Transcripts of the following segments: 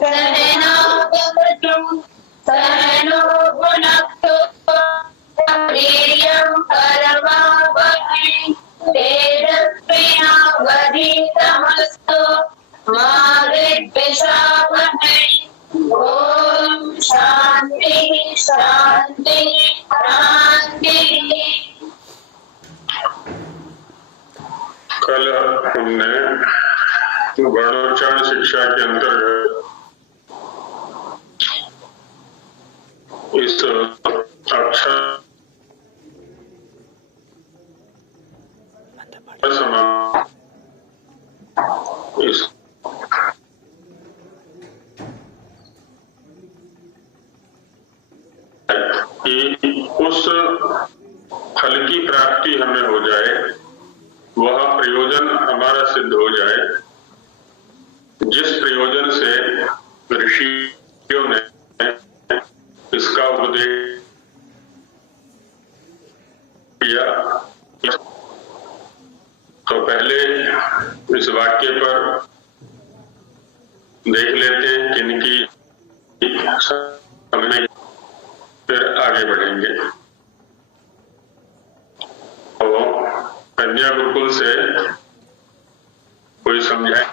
सहनावतु सहनो भुनक्तु वीर्यं करवावहै तेजस्विनावधीतमस्तु मा विद्विषावहै। ओम शांति शांति शांति। कल हमने वर्णोच्चारण शिक्षा के अंतर्गत इस अक्षर इस उस फल की प्राप्ति हमें हो जाए, वह प्रयोजन हमारा सिद्ध हो जाए जिस प्रयोजन से ऋषियों ने इसका उपदेश किया। तो पहले इस वाक्य पर देख लेते हैं किनकी हमने, फिर आगे बढ़ेंगे। तो कन्या गुरुकुल से कोई समझाए?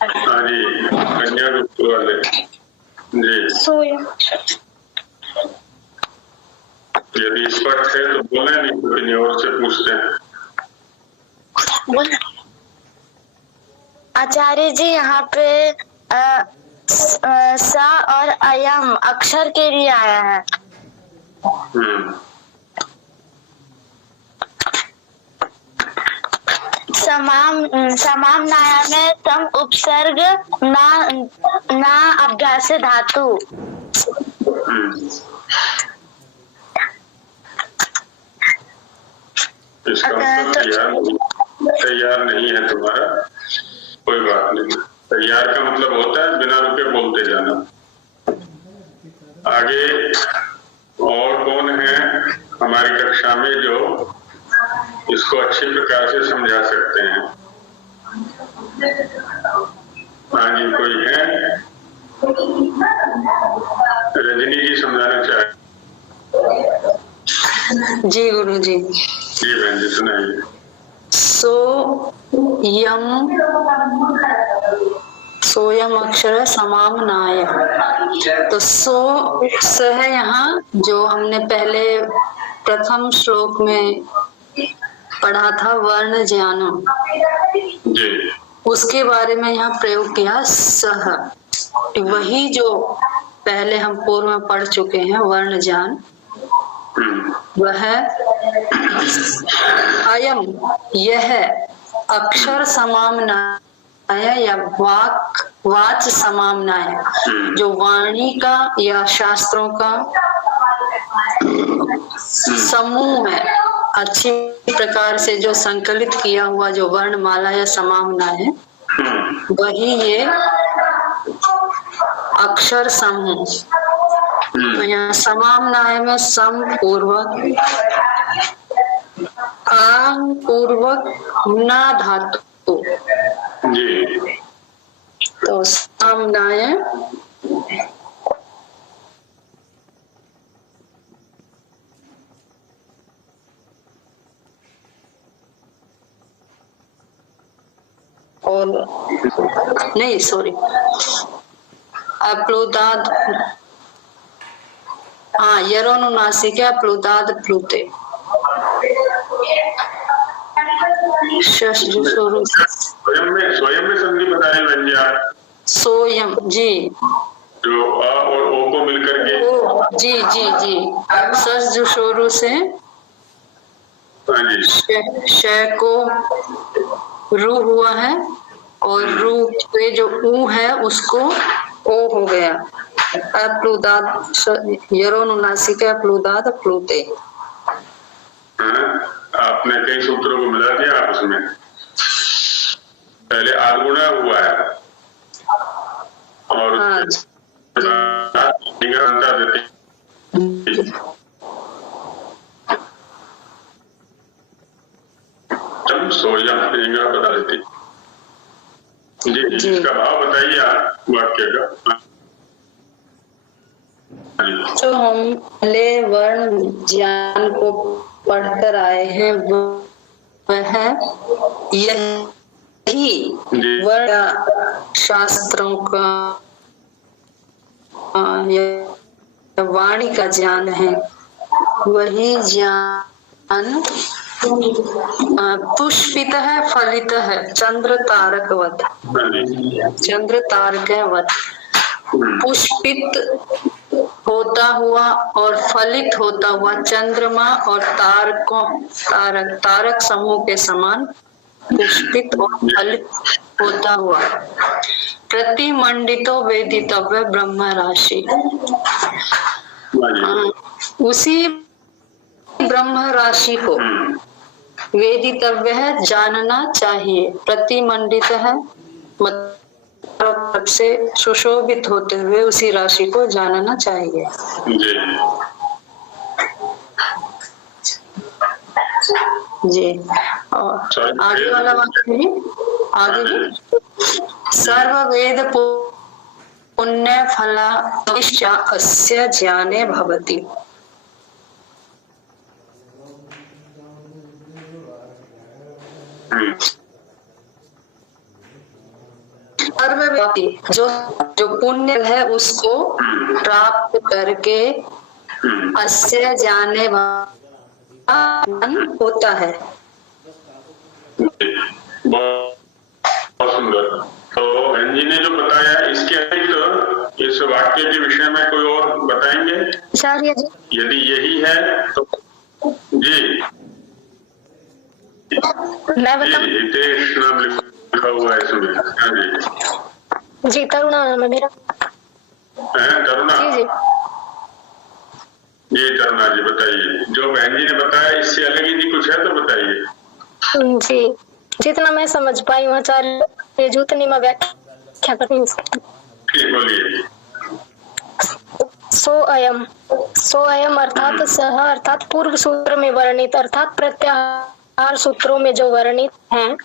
हाँ जी, कन्या गुरुकुल वाले जी। यदि स्पष्ट है तो बोले, नहीं तो किन्हीं और से पूछते हैं। आचार्य जी, यहाँ पे सा और अयम अक्षर के लिए आया है। समाम नाया में सम उपसर्ग ना अभ्यास धातु। इसका मतलब तैयार नहीं है तुम्हारा, कोई बात नहीं। तैयार का मतलब होता है बिना रुके बोलते जाना। आगे और कौन है हमारी कक्षा में जो इसको अच्छी प्रकार से समझा सकते हैं? हाँ जी, कोई है? रजनी जी समझाना चाहे? जी गुरु जी। जी बहन जी, सुनाइए। सोयम अक्षर समाम नाय। तो स है यहाँ, जो हमने पहले प्रथम श्लोक में पढ़ा था, वर्ण ज्ञानम, उसके बारे में यहाँ प्रयोग किया सह। वही जो पहले हम पूर्व में पढ़ चुके हैं वर्ण ज्ञान, वह अयम यह अक्षर समामनाय या वाच समामनाय, जो वाणी का या शास्त्रों का समूह है, अच्छी प्रकार से जो संकलित किया हुआ जो वर्णमाला या समामना है, वही ये अक्षर समूह। तो यहाँ समामनाय में सम पूर्वक, आंग पूर्वक ना धातु। तो समामनाय और नहीं, सॉरी, अप्लुदाद, हाँ, यरोनुनासिक अप्लुदाद प्लुते। स्वयं में संधि बताई बन आप? सोयम जी, जो अ और ओ को मिलकर के। जी जी जी, सस जो शुरू से श को रू हुआ है, और रू पे जो ऊ है उसको ओ हो गया। अप्लुदाद यरोनुनासिक अप्लुदाद प्लुते। आपने कई सूत्रों को मिला दिया आपस में। पहले आगुणा हुआ है और सोयम इंगा बता देती जी। इसका भाव बताइए आप वाक्य का। जो हम पहले वर्ण ज्ञान को पढ़कर आए हैं वह यही वर्ण शास्त्रों का वाणी का ज्ञान है। वही ज्ञान पुष्पित है, फलित है, चंद्र तारकवत। चंद्र तारकवत पुष्पित होता हुआ और फलित होता हुआ चंद्रमा और तारक समूह के समान पुष्पित और फलित होता हुआ प्रतिमंडितो वेदितव्य ब्रह्म राशि। उसी ब्रह्म राशि को वेदितव्य है, जानना चाहिए। प्रतिमंडित है मतलब से सुशोभित होते हुए उसी राशि को जानना चाहिए। जी। और आगे वाला वाक्य है, आगे भी सर्व वेद पुण्य फला अस्य ज्ञाने भवति। सर्वव्यापी जो पुण्य है उसको प्राप्त करके अस्य जाने होता है। बहुत सुंदर। तो बहन जी ने जो बताया इसके अतिरिक्त इस वाक्य के विषय में कोई और बताएंगे? यदि यही है तो जी हितेश नाम लिखा हुआ है इसमें। हाँ जी तरुणा नाम है मेरा। तरुणा जी तरुणा जी बताइए। जो बहन जी ने बताया इससे अलग ही कुछ है तो बताइए। जी जितना मैं समझ पाई हूँ आचार्य जी उतनी मैं व्याख्या करती हूँ। बोलिए। सो अयम अर्थात सह अर्थात पूर्व सूत्र में वर्णित अर्थात प्रत्याहार सूत्रों में जो वर्णित हैं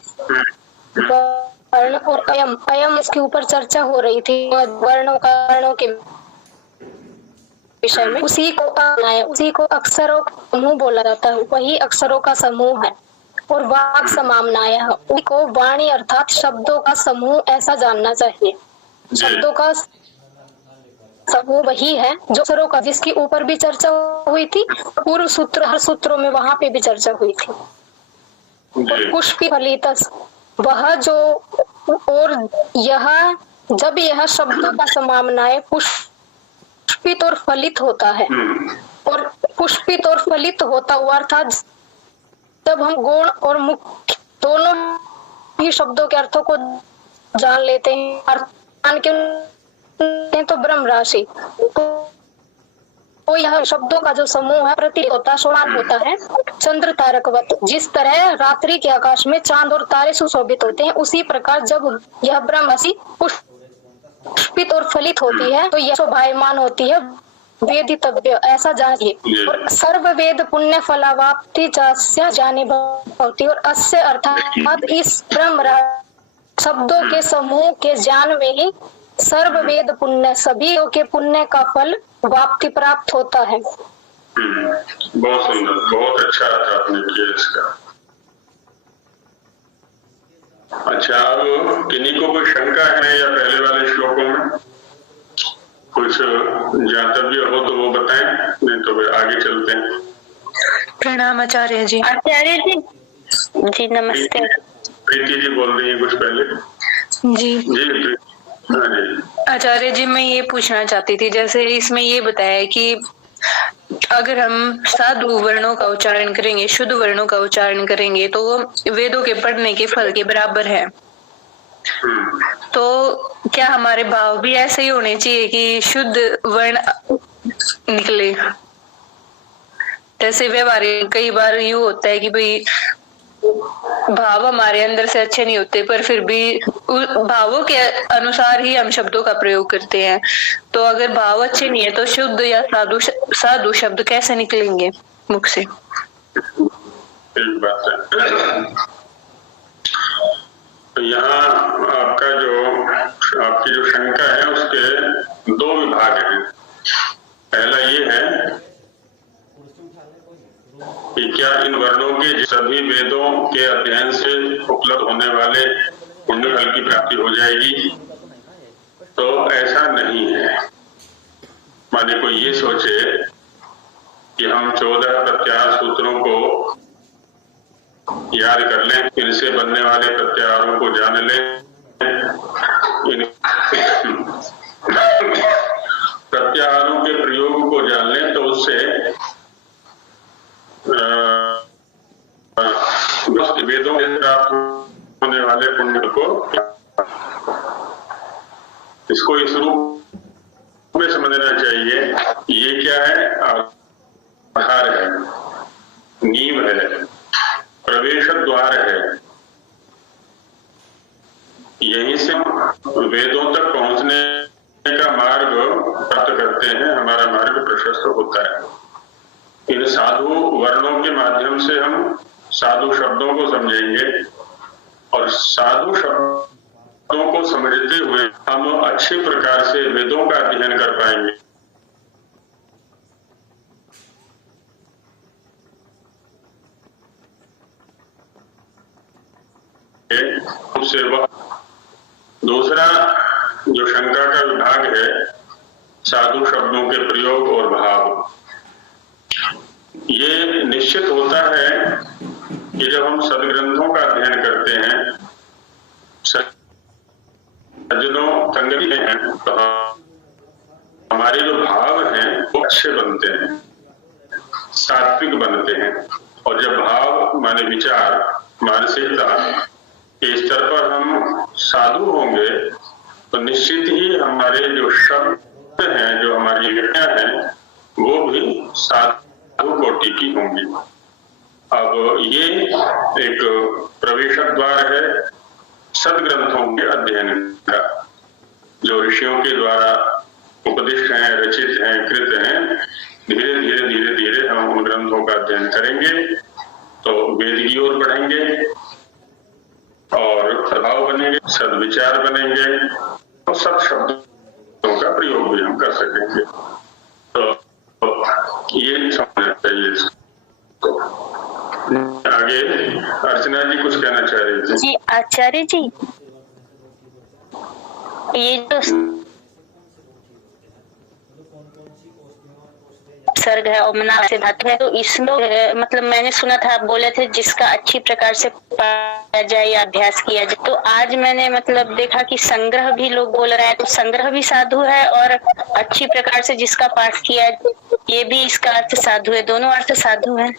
वर्ण और अयम इसके ऊपर चर्चा हो रही थी वर्णों के विषय में। उसी को अक्षरों का समूह बोला जाता है। वही अक्षरों का समूह है और वाक् समाम्नाय को वाणी अर्थात शब्दों का समूह ऐसा जानना चाहिए। शब्दों का समूह वही है जो अक्षरों का, जिसके ऊपर भी चर्चा हुई थी पूर्व सूत्र हर सूत्रों में वहां पे भी चर्चा हुई थी। पुष्पी फलित वह जो और यह जब यह शब्दों का समाम्नाय पुष्पित और फलित होता है और पुष्पित और फलित होता हुआ अर्थात जब हम गुण और मुख्य दोनों ही शब्दों के अर्थों को जान लेते हैं, अर्थ के तो ब्रह्म राशि तो यह शब्दों का जो समूह है प्रतीक होता है, सोनार होता है चंद्र तारकवत। जिस तरह रात्रि के आकाश में चांद और तारे सुशोभित होते हैं उसी प्रकार जब यह ब्रह्म राशि पुष्पित और फलित होती है तो यह शोभायमान होती है, वेदितव्य ऐसा जानिए। और सर्व वेद पुण्य फलावाप्ति जाने भवति और अस्य अर्थात इस ब्रह्म शब्दों के समूह के ज्ञान में ही सर्व वेद पुण्य सभी के पुण्य का फल वाप्ति प्राप्त होता है। बहुत सुंदर, बहुत अच्छा अर्थ आपने किया इसका। अच्छा, अब किन्हीं को कोई शंका है या पहले वाले श्लोकों में कुछ ज्ञातव्य हो तो वो बताएं, नहीं तो फिर आगे चलते हैं। प्रणाम आचार्य जी। आचार्य जी जी नमस्ते। प्रीति जी बोल रही है कुछ पहले। जी हाँ जी आचार्य जी, मैं ये पूछना चाहती थी, जैसे इसमें ये बताया कि अगर हम साधु वर्णों का उच्चारण करेंगे, शुद्ध वर्णों का उच्चारण करेंगे तो वो वेदों के पढ़ने के फल के बराबर है। तो क्या हमारे भाव भी ऐसे ही होने चाहिए कि शुद्ध वर्ण निकले? जैसे व्यवहारिक कई बार यूं होता है कि भाई भाव हमारे अंदर से अच्छे नहीं होते पर फिर भी भावों के अनुसार ही हम शब्दों का प्रयोग करते हैं। तो अगर भाव अच्छे नहीं है तो शुद्ध या साधु शब्द कैसे निकलेंगे मुख से? एक बात है। तो यहाँ आपकी जो शंका है उसके दो विभाग हैं। पहला ये है कि क्या इन वर्णों के सभी वेदों के अध्ययन से उपलब्ध होने वाले पुण्य फल की प्राप्ति हो जाएगी? तो ऐसा नहीं है। माने कोई ये सोचे कि हम 14 प्रत्याहार सूत्रों को याद कर लें, इनसे बनने वाले प्रत्याहारों को जान लें, प्रत्याहारों के प्रयोग को जान लें, तो उससे वेदों से प्राप्त होने वाले पुण्य को इसको इस रूप में समझना चाहिए। ये क्या है? आधार है, नींव है, प्रवेश द्वार है। यहीं से वेदों तक पहुंचने का मार्ग प्राप्त करते हैं, हमारा मार्ग प्रशस्त होता है। इन साधु वर्णों के माध्यम से हम साधु शब्दों को समझेंगे और साधु शब्दों को समझते हुए हम अच्छे प्रकार से वेदों का अध्ययन कर पाएंगे। उससे वह दूसरा जो शंका का विभाग है, साधु शब्दों के प्रयोग और भाव, ये निश्चित होता है कि जब हम सदग्रंथों का अध्ययन करते हैं, सज्जनों संगति में हैं, तो हमारे जो भाव हैं वो अच्छे बनते हैं, सात्विक बनते हैं। और जब भाव माने विचार, मानसिकता के स्तर पर हम साधु होंगे तो निश्चित ही हमारे जो शब्द हैं, जो हमारी विधियां हैं, वो भी साधु कोटि की होंगी। अब ये एक प्रवेश द्वार है सदग्रंथों के अध्ययन का, जो ऋषियों के द्वारा उपदिष्ट हैं, रचित हैं, कृत हैं। धीरे धीरे हम उन ग्रंथों का अध्ययन करेंगे तो वेद की ओर बढ़ेंगे और प्रभाव बनेंगे, सदविचार बनेंगे और सद शब्दों का प्रयोग भी हम कर सकेंगे। तो ये समझना चाहिए। आगे अर्चना जी कुछ कहना चाह रही थी। जी आचार्य जी, ये जो सर्ग है और मना से धातु है, तो इसमें मतलब मैंने सुना था आप बोले थे जिसका अच्छी प्रकार से पढ़ा जाए या अभ्यास किया जाए। तो आज मैंने मतलब देखा कि संग्रह भी लोग बोल रहे हैं, तो संग्रह भी साधु है और अच्छी प्रकार से जिसका पाठ किया ये भी इसका अर्थ साधु है, दोनों अर्थ साधु है।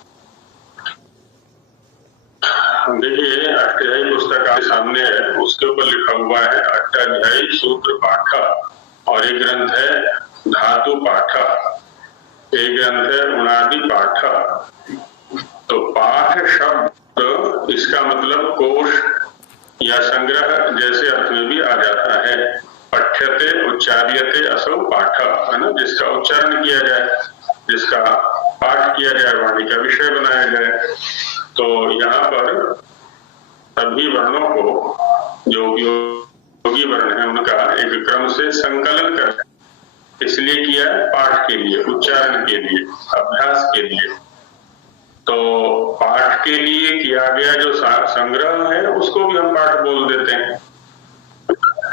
देखिए अष्टाध्यायी पुस्तक आपके सामने है, उसके ऊपर लिखा हुआ है अष्टाध्यायी सूत्र पाठ, और एक ग्रंथ है धातु पाठ, एक ग्रंथ है उणादि पाठ। तो पाठ शब्द इसका मतलब कोश या संग्रह जैसे अर्थ में भी आ जाता है। पठ्यते उच्चार्यते असौ पाठ, है ना, जिसका उच्चारण किया जाए, जिसका पाठ किया जाए, वाणी का विषय बनाया जाए। तो यहाँ पर सभी वर्णों को, जो उपयोगी वर्ण है, उनका एक क्रम से संकलन कर इसलिए किया पाठ के लिए, उच्चारण के लिए, अभ्यास के लिए। तो पाठ के लिए किया गया जो संग्रह है उसको भी हम पाठ बोल देते हैं।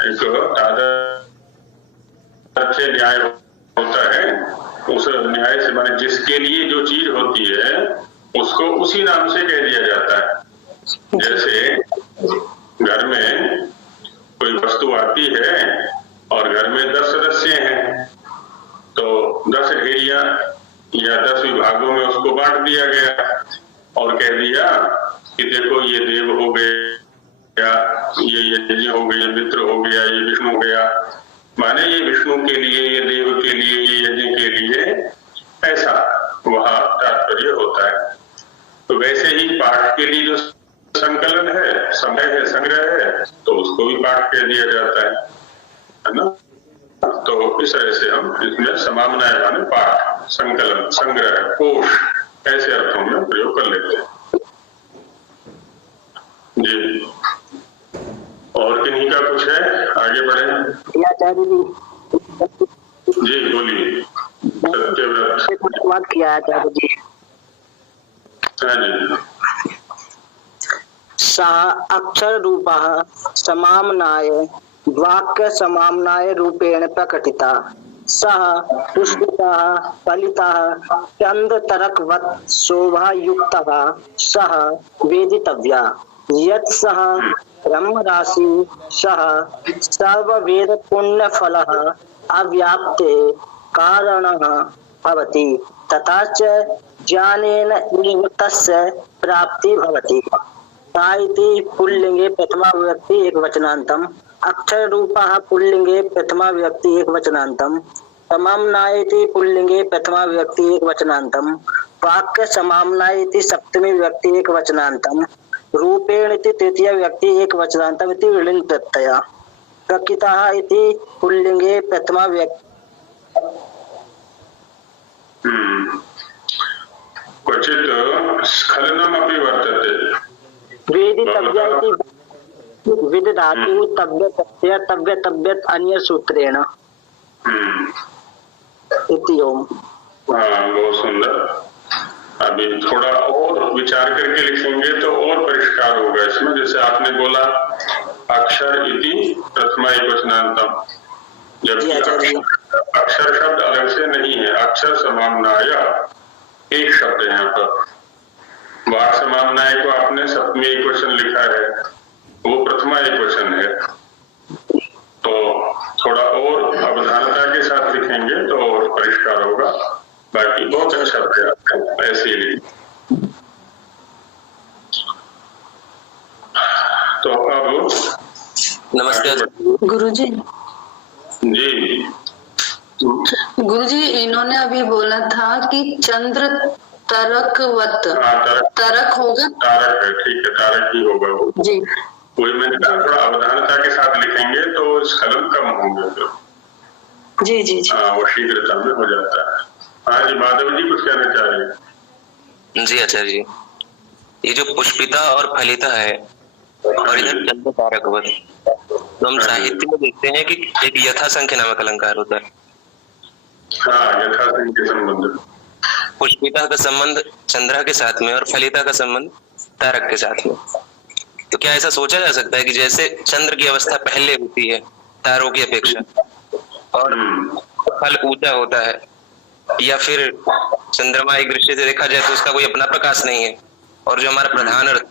एक तादर्थ्य न्याय होता है, उस न्याय से माने जिसके लिए जो चीज होती है उसको उसी नाम से कह दिया जाता है। जैसे घर में कोई वस्तु आती है और घर में 10 सदस्य हैं, तो 10 ढेरियां या 10 विभागों में उसको बांट दिया गया और कह दिया कि देखो ये देव हो गया, ये यज्ञ हो गया, मित्र हो गया, ये विष्णु हो गया। माने ये विष्णु के लिए, ये देव के लिए, ये यज्ञ के लिए, ऐसा वहां तात्पर्य होता है। तो वैसे ही पाठ के लिए जो संकलन है, समय है, संग्रह है, तो उसको भी पाठ कह दिया जाता है ना। तो इस तरह से हम इसमें समामनाएं माने पाठ, संकलन, संग्रह, कोश ऐसे अर्थों में प्रयोग कर लेते हैं। जी आचार्य जी। जी बोलिए। सत्यव्रत किया आचार्य जी। हाँ जी। सः अक्षर रूपः समाम्नाय वाक्य समाम्नाय रूपेण प्रकटिता। सः पुष्पितः फलितः चंद्रतरकवत् शोभायुक्तः सः वेदितव्या। यत् सः ब्रह्मराशि सः सर्ववेद पुण्य फलः अव्याप्ते कारणः भवति तथा च ज्ञानेन एव तस्य प्राप्ति भवति। सा इति पुल्लिंगे प्रथमा विभक्ति एकवचनान्तम्। अक्षर रूपः पुल्लिंगे प्रथमा विभक्ति एकवचनान्तम्। समाम्नाय इति पुल्लिंगे प्रथमा विभक्ति एकवचनान्तम्। वाक्य समाम्नाय इति सप्तमी विभक्ति एकवचनान्तम्। रूपेण इति तृतीया विभक्ति एकवचनान्तम् इति विलिङ् प्रत्यय। प्रकृतः इति पुल्लिंगे प्रथमा विभक्ति। क्वचित् स्खलनमपि वर्तते। वेदितव्या इति विद धातु तव्य तव्यत् अन्य सूत्रेण इति ओम। बहुत सुंदर। अभी थोड़ा और विचार करके लिखेंगे तो और परिष्कार होगा इसमें। जैसे आपने बोला अक्षर इति प्रथमा एकवचनान्तम, जबकि अक्षर शब्द अलग से नहीं है। अक्षर समाम्नाय एक शब्द है यहाँ पर। वाक समाम्नाय को आपने सप्तमी एकवचन लिखा है, वो प्रथमा एकवचन है। तो थोड़ा और अवधानता के साथ लिखेंगे तो और परिष्कार होगा। बाकी बहुत अच्छा प्रयास है, ऐसे ही लिखें। तो अब नमस्कार गुरुजी। जी गुरुजी, इन्होंने अभी बोला था कि चंद्र तरकवत। तरक होगा, तारक है, ठीक है, तारक ही होगा वो जी। वही मैंने कहा थोड़ा अवधानता के साथ लिखेंगे तो स्खलन कम होंगे फिर। जी जी जी। वो शीघ्रता में हो जाता है। हाँ जी माधव जी कुछ कहना चाह रहे हैं? जी आचार्य जी, ये जो पुष्पिता और फलिता है और इधर चंद्र तारकवत, तो हम साहित्य में देखते हैं कि एक यथासंख्य नामक अलंकार होता है। हाँ, यथासंख्य संबंध। पुष्पिता का संबंध चंद्रा के साथ में और फलिता का संबंध तारक के साथ में। तो क्या ऐसा सोचा जा सकता है कि जैसे चंद्र की अवस्था पहले होती है तारों की अपेक्षा और फल ऊंचा होता है, या फिर चंद्रमा एक दृष्टि से देखा जाए तो उसका कोई अपना प्रकाश नहीं है और जो हमारा प्रधान अर्थ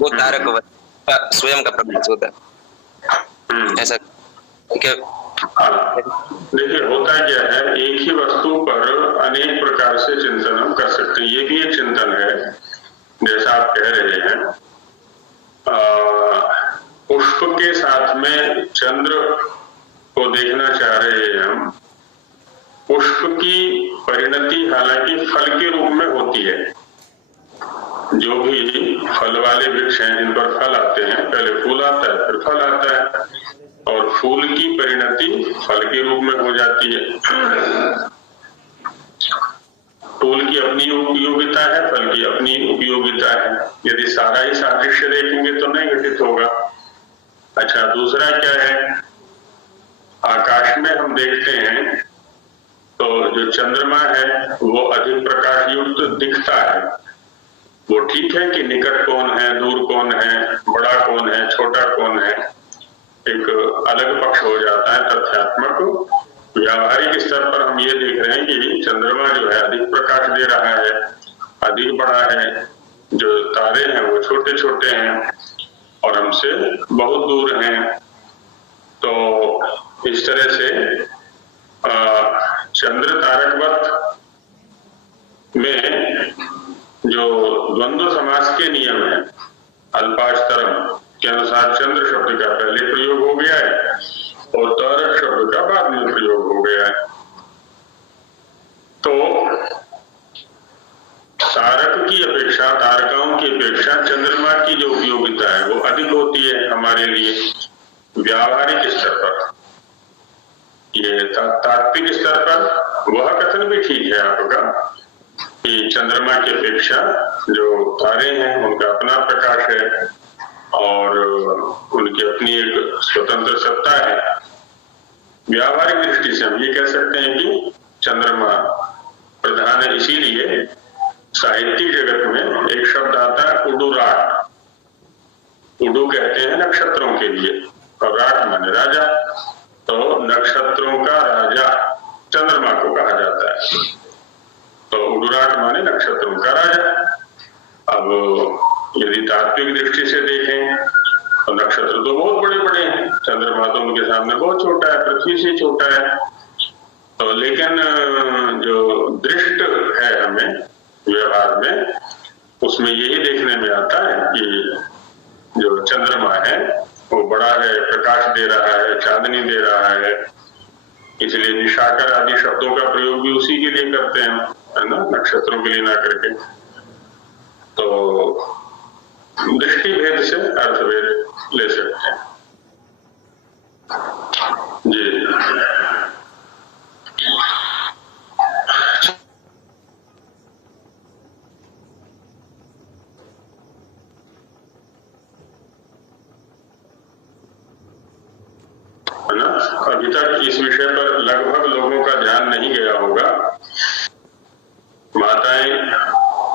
वो तारक का स्वयं का प्रकाश होता है, ऐसा क्या? देखिए होता क्या है, एक ही वस्तु पर अनेक प्रकार से चिंतन हम कर सकते हैं। ये भी एक चिंतन है जैसा आप कह रहे हैं। पुष्प के साथ में चंद्र को देखना चाह रहे हैं हम। पुष्प की परिणति हालांकि फल के रूप में होती है। जो भी फल वाले वृक्ष हैं जिन पर फल आते हैं, पहले फूल आता है फिर फल आता है, और फूल की परिणति फल के रूप में हो जाती है। फूल की अपनी उपयोगिता है, फल की अपनी उपयोगिता है। यदि सारा ही सादृश्य देखेंगे तो नहीं घटित होगा। अच्छा, दूसरा क्या है, आकाश में हम देखते हैं तो जो चंद्रमा है वो अधिक प्रकाश युक्त दिखता है। वो ठीक है कि निकट कौन है, दूर कौन है, बड़ा कौन है, छोटा कौन है, एक अलग पक्ष हो जाता है तथ्यात्मक। व्यावहारिक स्तर पर हम ये देख रहे हैं कि चंद्रमा जो है अधिक प्रकाश दे रहा है, अधिक बड़ा है। जो तारे हैं वो छोटे छोटे हैं और हमसे बहुत दूर हैं। तो इस तरह से चंद्र तारकवत में जो द्वंद्व समास के नियम है, अल्पाक्षरम के अनुसार चंद्र शब्द का पहले प्रयोग हो गया है और तारक शब्द का बाद में प्रयोग हो गया है। तो तारक की अपेक्षा, तारकाओं की अपेक्षा चंद्रमा की जो उपयोगिता है वो अधिक होती है हमारे लिए व्यावहारिक स्तर पर। ये तात्विक स्तर पर वह कथन भी ठीक है आपका कि चंद्रमा की अपेक्षा जो तारे हैं उनका अपना प्रकाश है और उनकी अपनी एक स्वतंत्र सत्ता है। व्यावहारिक दृष्टि से हम ये कह सकते हैं कि चंद्रमा प्रधान है। इसीलिए साहित्यिक जगत में एक शब्द आता है उडुराट। उडु कहते हैं नक्षत्रों के लिए और राट माने राजा, तो नक्षत्रों का राजा चंद्रमा को कहा जाता है। तो उडुराट माने नक्षत्रों का राजा। अब यदि तात्विक दृष्टि से देखें तो नक्षत्र तो बहुत बड़े बड़े हैं, चंद्रमा तो उनके सामने बहुत छोटा है, पृथ्वी से छोटा है। तो लेकिन जो दृष्ट है हमें व्यवहार में, उसमें यही देखने में आता है कि जो चंद्रमा है वो बड़ा है, प्रकाश दे रहा है, चांदनी दे रहा है। इसलिए निशाकर आदि शब्दों का प्रयोग भी उसी के लिए करते हैं, है ना, नक्षत्रों के लिए ना करके। तो दृष्टि भेद से अर्थभेद ले सकते हैं जी। है ना, अभी तक इस विषय पर लगभग लोगों का ध्यान नहीं गया होगा। माताएं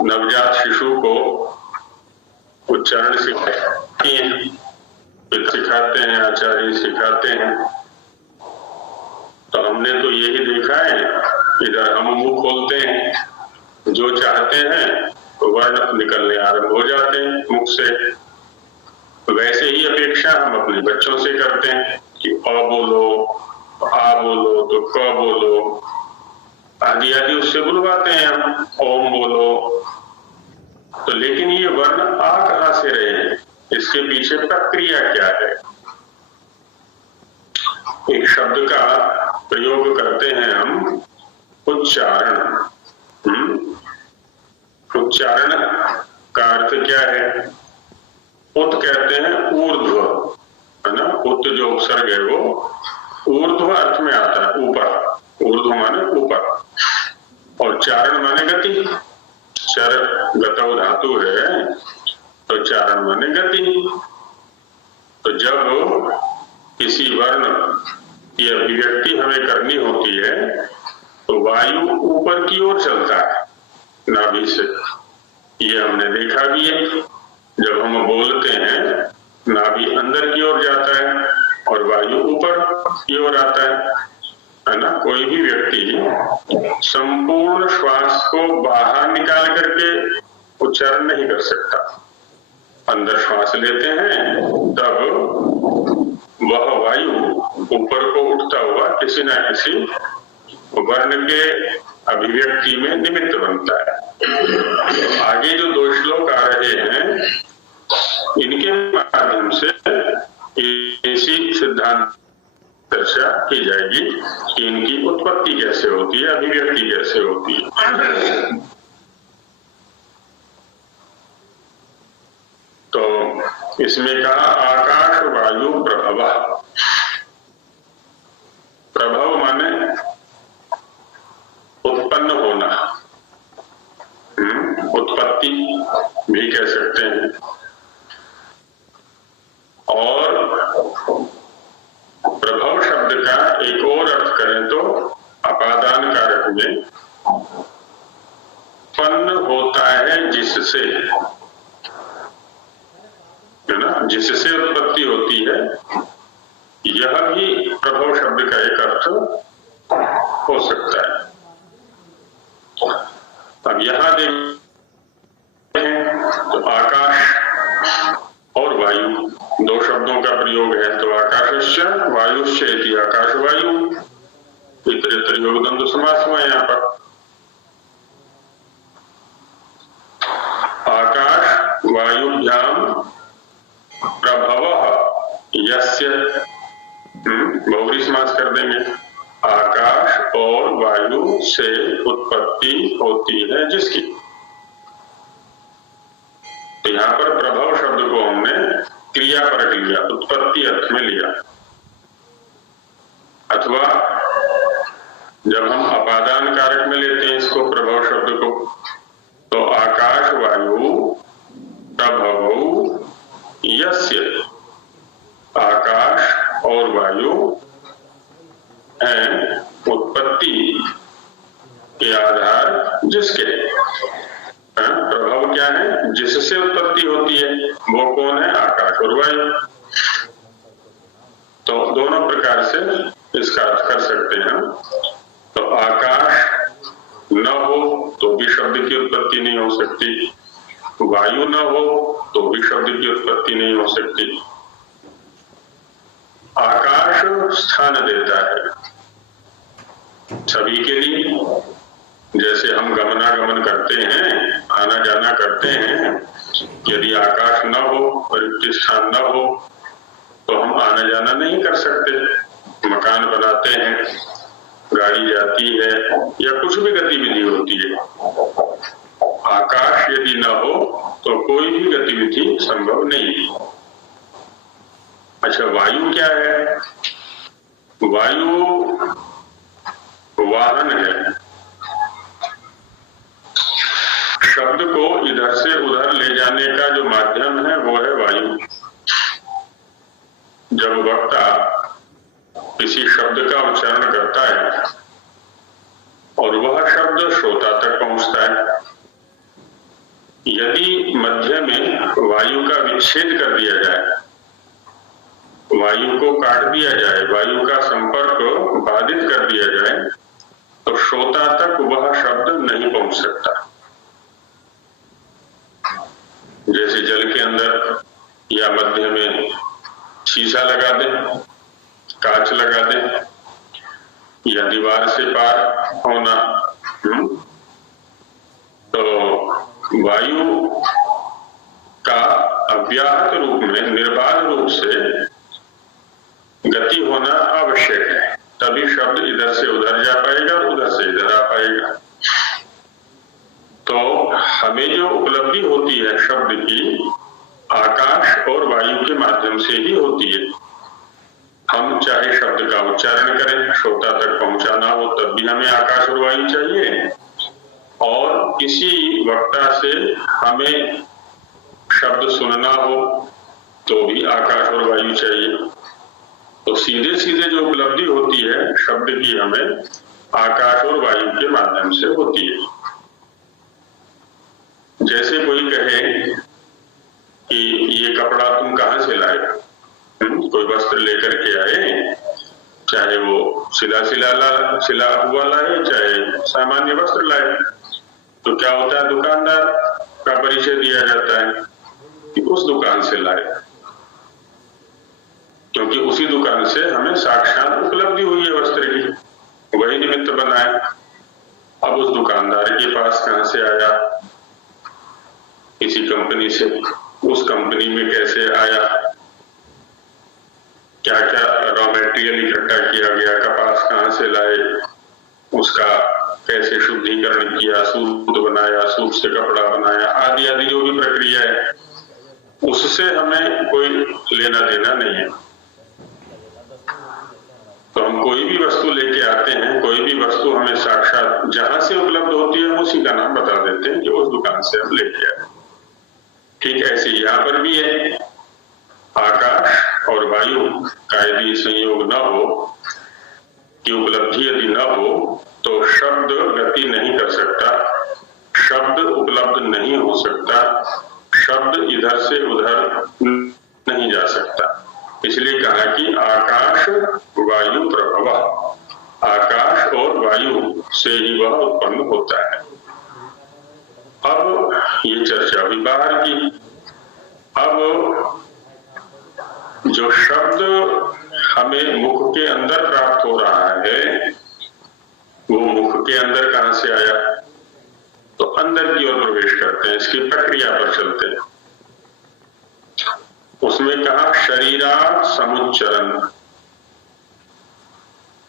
नवजात शिशु को उच्चारण सिखाती हैं, सिखाते हैं, आचार्य सिखाते हैं। तो हमने तो यही देखा है, इधर हम मुंह खोलते हैं, जो चाहते हैं तो वर्ण निकलने आरंभ हो जाते हैं मुख से। वैसे ही अपेक्षा हम अपने बच्चों से करते हैं कि अ बोलो, आ बोलो तो क बोलो, आदि आदि उससे बुलवाते हैं हम, ओम बोलो। तो लेकिन ये वर्ण आ कहां से रहे हैं, इसके पीछे प्रक्रिया क्या है? एक शब्द का प्रयोग करते हैं हम उच्चारण। उच्चारण का अर्थ क्या है? उत कहते हैं ऊर्ध्व, है ना। उत जो उपसर्ग है वो ऊर्ध्व अर्थ में आता है, ऊपर। ऊर्ध्व माने ऊपर, और चारण माने गति। चर गतौ धातु है, तो चारण माने गति। तो जब किसी वर्ण की अभिव्यक्ति हमें करनी होती है तो वायु ऊपर की ओर चलता है नाभि से। ये हमने देखा भी है, जब हम बोलते हैं नाभि अंदर की ओर जाता है और वायु ऊपर की ओर आता है ना। कोई भी व्यक्ति संपूर्ण श्वास को बाहर निकाल करके उच्चारण नहीं कर सकता। अंदर श्वास लेते हैं तब वह वायु ऊपर को उठता हुआ किसी न किसी वर्ण के अभिव्यक्ति में निमित्त बनता है। आगे जो 2 श्लोक आ रहे हैं, इनके माध्यम से इसी सिद्धांत चर्चा की जाएगी कि इनकी उत्पत्ति कैसे होती है, अभिव्यक्ति कैसे होती है। तो इसमें कहा आकाश वायु प्रभव। प्रभव माने उत्पन्न होना, उत्पत्ति भी कह सकते हैं। और प्रभव शब्द का एक और अर्थ करें तो अपादान कारक में उत्पन्न होता है जिससे, है ना, जिससे उत्पत्ति होती है। यह भी प्रभव शब्द का एक अर्थ हो सकता है। अब यहां देखते हैं तो आकाश और वायु 2 शब्दों का प्रयोग है। तो आकाशस्य वायुश्च इति आकाश वायु इतरेतर योगदंत समास हुआ यहाँ पर। आकाश वायुभ्याम प्रभवः यस्य, बहुव्रीहि समास कर देंगे। आकाश और वायु से उत्पत्ति होती है जिसकी। तो यहाँ पर प्रभव शब्द को हमने क्रिया परक लिया, उत्पत्ति अर्थ में लिया। अथवा जब हम अपादान कारक में लेते हैं इसको, प्रभव शब्द को, तो आकाश वायु प्रभवौ यस्य, आकाश और वायु प्रभाव क्या है? जिससे उत्पत्ति होती है वो कौन है? आकाश और वायु। तो दोनों प्रकार से इसका अर्थ कर सकते हैं। तो आकाश न हो तो भी शब्द की उत्पत्ति नहीं हो सकती, वायु न हो तो भी शब्द की उत्पत्ति नहीं हो सकती। आकाश स्थान देता है सभी के लिए, जैसे हम गमनागमन करते हैं, आना जाना करते हैं। यदि आकाश न हो, रिक्त स्थान न हो तो हम आना जाना नहीं कर सकते। मकान बनाते हैं, गाड़ी जाती है या कुछ भी गतिविधि होती है। आकाश यदि न हो तो कोई भी गतिविधि संभव नहीं है। अच्छा, वायु क्या है? वायु वाहन है। शब्द को इधर से उधर ले जाने का जो माध्यम है वो है वायु। जब वक्ता किसी शब्द का उच्चारण करता है और वह शब्द श्रोता तक पहुंचता है, यदि मध्य में वायु का विच्छेद कर दिया जाए, वायु को काट दिया जाए, वायु का संपर्क बाधित कर दिया जाए, तो श्रोता तक वह शब्द नहीं पहुंच सकता। जैसे जल के अंदर या मध्य में शीशा लगा दें, कांच लगा दें या दीवार से पार होना, तो वायु का अव्याहत रूप में, निर्बाध रूप से गति होना आवश्यक है, तभी शब्द इधर से उधर जा पाएगा और उधर से इधर आ पाएगा। तो हमें जो उपलब्धि होती है शब्द की, आकाश और वायु के माध्यम से ही होती है। हम चाहे शब्द का उच्चारण करें, श्रोता तक पहुंचाना हो, तब भी हमें आकाश और वायु चाहिए, और किसी वक्ता से हमें शब्द सुनना हो तो भी आकाश और वायु चाहिए। तो सीधे सीधे जो उपलब्धि होती है शब्द की, हमें आकाश और वायु के माध्यम से होती है। जैसे कोई कहे कि ये कपड़ा तुम कहाँ से लाए, कोई वस्त्र लेकर के आए, चाहे वो सिला हुआ लाए, चाहे सामान्य वस्त्र लाए, तो क्या होता है? दुकानदार का परिचय दिया जाता है कि उस दुकान से लाए, क्योंकि उसी दुकान से हमें साक्षात उपलब्धि हुई है वस्त्र की, वही निमित्त बनाए। अब उस दुकानदार के पास कहां से आया? किसी कंपनी से। उस कंपनी में कैसे आया? क्या क्या रॉ मटेरियल इकट्ठा किया गया? कपास कहां से लाए? उसका कैसे शुद्धिकरण किया, सूत बनाया, सूत से कपड़ा बनाया, आदि आदि जो भी प्रक्रिया है, उससे हमें कोई लेना देना नहीं है। तो हम कोई भी वस्तु लेके आते हैं, कोई भी वस्तु हमें साक्षात जहां से उपलब्ध होती है उसी का नाम बता देते हैं कि उस दुकान से हम लेके आए। ठीक ऐसे यहाँ पर भी है, आकाश और वायु का यदि संयोग न हो, कि उपलब्धि यदि न हो, तो शब्द गति नहीं कर सकता, शब्द उपलब्ध नहीं हो सकता, शब्द इधर से उधर नहीं जा सकता। इसलिए कहा कि आकाश वायु प्रभव, आकाश और वायु से ही वह उत्पन्न होता है। अब ये चर्चा हुई बाहर की। अब जो शब्द हमें मुख के अंदर प्राप्त हो रहा है, वो मुख के अंदर कहां से आया? तो अंदर की ओर प्रवेश करते हैं, इसकी प्रक्रिया पर चलते हैं। उसमें कहा शरीरात् समुच्चरण।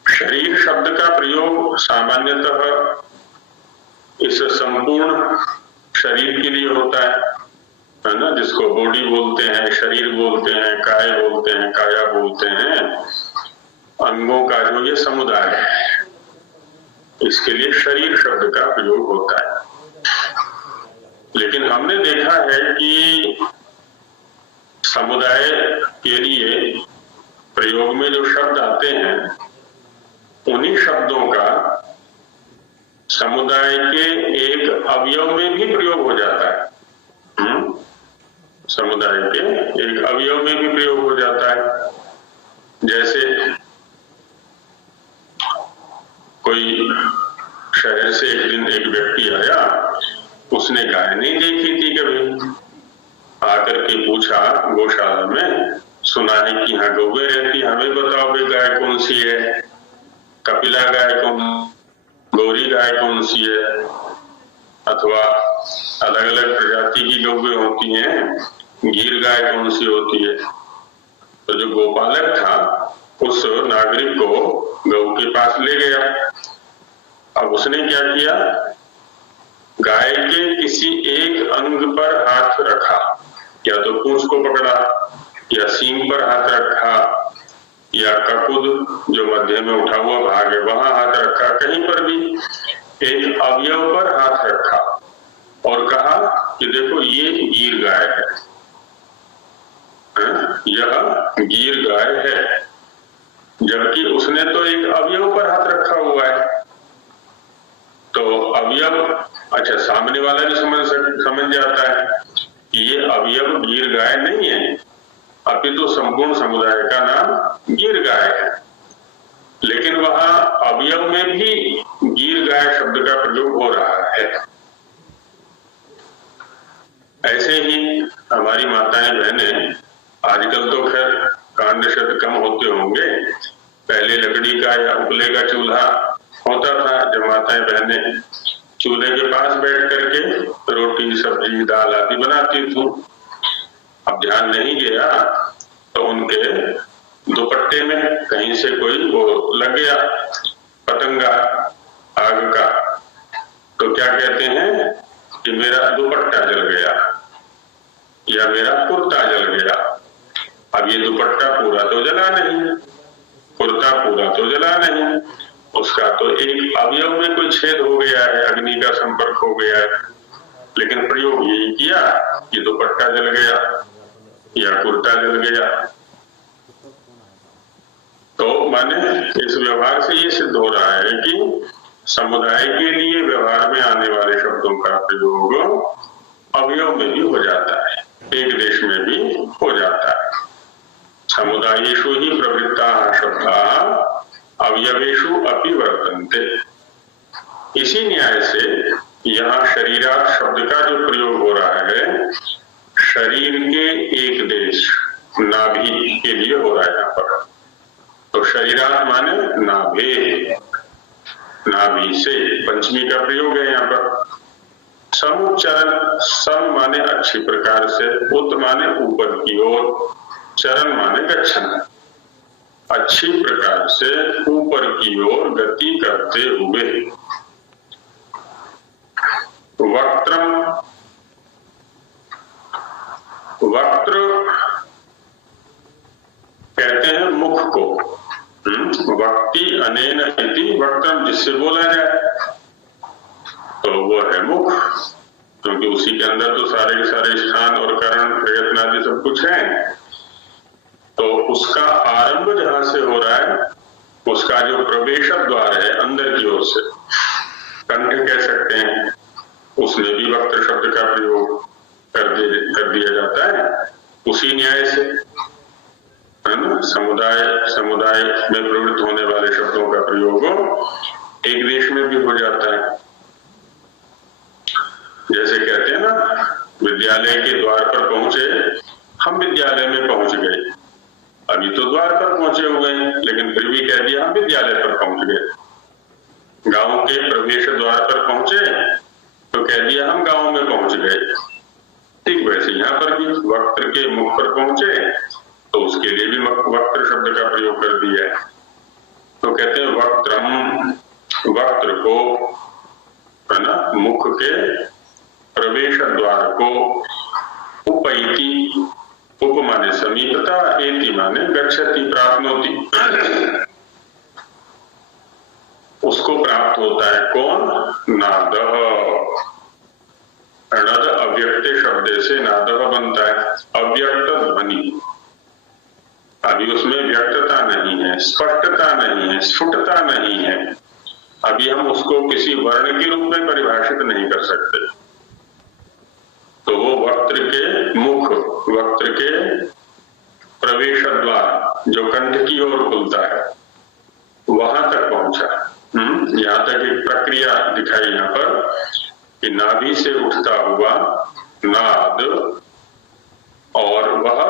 शरीर शब्द का प्रयोग सामान्यतः इस संपूर्ण शरीर के लिए होता है ना, जिसको बॉडी बोलते हैं, शरीर बोलते हैं, काय बोलते हैं, काया बोलते हैं, अंगों का जो ये समुदाय है, इसके लिए शरीर शब्द का प्रयोग होता है। लेकिन हमने देखा है कि समुदाय के लिए प्रयोग में जो शब्द आते हैं, उन्हीं शब्दों का समुदाय के एक अवयव में भी प्रयोग हो जाता है। समुदाय के एक अवयव में भी प्रयोग हो जाता है। जैसे कोई शहर से एक दिन एक व्यक्ति आया, उसने गाय नहीं देखी थी कभी, आकर के पूछा गौशाला में, सुना है कि यहाँ गौएं रहती, हमें बताओ भाई गाय कौन सी है, कपिला गाय कौन, गौरी गाय कौन सी है, अथवा अलग अलग प्रजाति की गौएं होती हैं, गीर गाय कौन सी होती है। तो जो गोपालक था उस नागरिक को गौ के पास ले गया। अब उसने क्या किया, गाय के किसी एक अंग पर हाथ रखा, या तो पूंछ को पकड़ा, या सींग पर हाथ रखा, या ककुद जो मध्य में उठा हुआ भाग है वहां हाथ रखा, कहीं पर भी एक अवयव पर हाथ रखा और कहा कि देखो ये गीर गाय है, यह गीर गाय है, जबकि उसने तो एक अवयव पर हाथ रखा हुआ है। तो अवयव, अच्छा सामने वाला भी समझ जाता है कि ये अवयव गीर गाय नहीं है, अपितु संपूर्ण समुदाय का नाम गीर गाय है। लेकिन वहां अवयव में भी गीर गाय शब्द का प्रयोग हो रहा है। ऐसे ही हमारी माताएं बहनें, आजकल तो खैर कांड शब्द कम होते होंगे, पहले लकड़ी का या उपले का चूल्हा होता था, जब माताएं बहनें चूल्हे के पास बैठ करके रोटी सब्जी दाल आदि बनाती थी। अब ध्यान नहीं गया तो उनके दुपट्टे में कहीं से कोई वो लग गया पतंगा आग का, तो क्या कहते हैं कि मेरा दुपट्टा जल गया या मेरा कुर्ता जल गया। अब ये दुपट्टा पूरा तो जला नहीं, कुर्ता पूरा तो जला नहीं, उसका तो एक अवयव में कोई छेद हो गया है, अग्नि का संपर्क हो गया है, लेकिन प्रयोग यही किया कि दुपट्टा जल गया या कुर्ता जल गया। तो माने इस व्यवहार से ये सिद्ध हो रहा है कि समुदाय के लिए व्यवहार में आने वाले शब्दों का प्रयोग अवयव में भी हो जाता है, एक देश में भी हो जाता है। समुदायेषु ही प्रवृत्ता शब्दा अवयवेषु अपि वर्तन्ते। इसी न्याय से यहाँ शरीरात शब्द का जो प्रयोग हो रहा है, शरीर के एक देश नाभि के लिए हो रहा है यहाँ पर। तो शरीरात माने नाभे, नाभि से पंचमी का प्रयोग है यहाँ पर। समुच्चरण, सम माने अच्छी प्रकार से, उत माने ऊपर की ओर, चरण माने गच्छन, अच्छी प्रकार से ऊपर की ओर गति करते हुए। वक्त्रम, वक्त्र कहते हैं मुख को, वक्ति अनेन इति वक्त्रम, जिससे बोला जाए तो वो है मुख, क्योंकि उसी के अंदर तो सारे के सारे स्थान और कारण प्रयत्न आदि सब कुछ है। तो उसका आरंभ जहां से हो रहा है, उसका जो प्रवेश द्वार है अंदर की ओर से, कंठ कह सकते हैं, उसमें भी वक्त्र शब्द का प्रयोग कर दिया जाता है उसी न्याय से, है ना। समुदाय में प्रवृत्त होने वाले शब्दों का प्रयोग एक देश में भी हो जाता है। जैसे कहते हैं ना, विद्यालय के द्वार पर पहुंचे, हम विद्यालय में पहुंच गए, अभी तो द्वार पर पहुंचे हुए हैं, लेकिन फिर भी कह दिया हम विद्यालय पर पहुंच गए। गांव के प्रवेश द्वार पर पहुंचे तो कह दिया हम गांव में पहुंच गए। ठीक वैसे यहाँ पर भी वक्त्र के मुख पर पहुंचे तो उसके लिए भी वक्त्र शब्द का प्रयोग कर दिया है। तो कहते हैं वक्त्रम, वक्त्र को, है ना, मुख के प्रवेश द्वार को, उपैति, उप माने समीपता, एति माने गच्छति, प्राप्नोति, उसको प्राप्त होता है। कौन? नादः, णद अव्यक्त शब्द से नादः बनता है, अव्यक्त ध्वनि। अभी उसमें व्यक्तता नहीं है, स्पष्टता नहीं है, स्फुटता नहीं है, अभी हम उसको किसी वर्ण के रूप में परिभाषित नहीं कर सकते। तो वो वक्त्र के मुख, वक्त्र के प्रवेश द्वार जो कंठ की ओर खुलता है वहां तक पहुंचा। यहाँ तक एक प्रक्रिया दिखाई यहाँ पर कि नाभि से उठता हुआ नाद और वह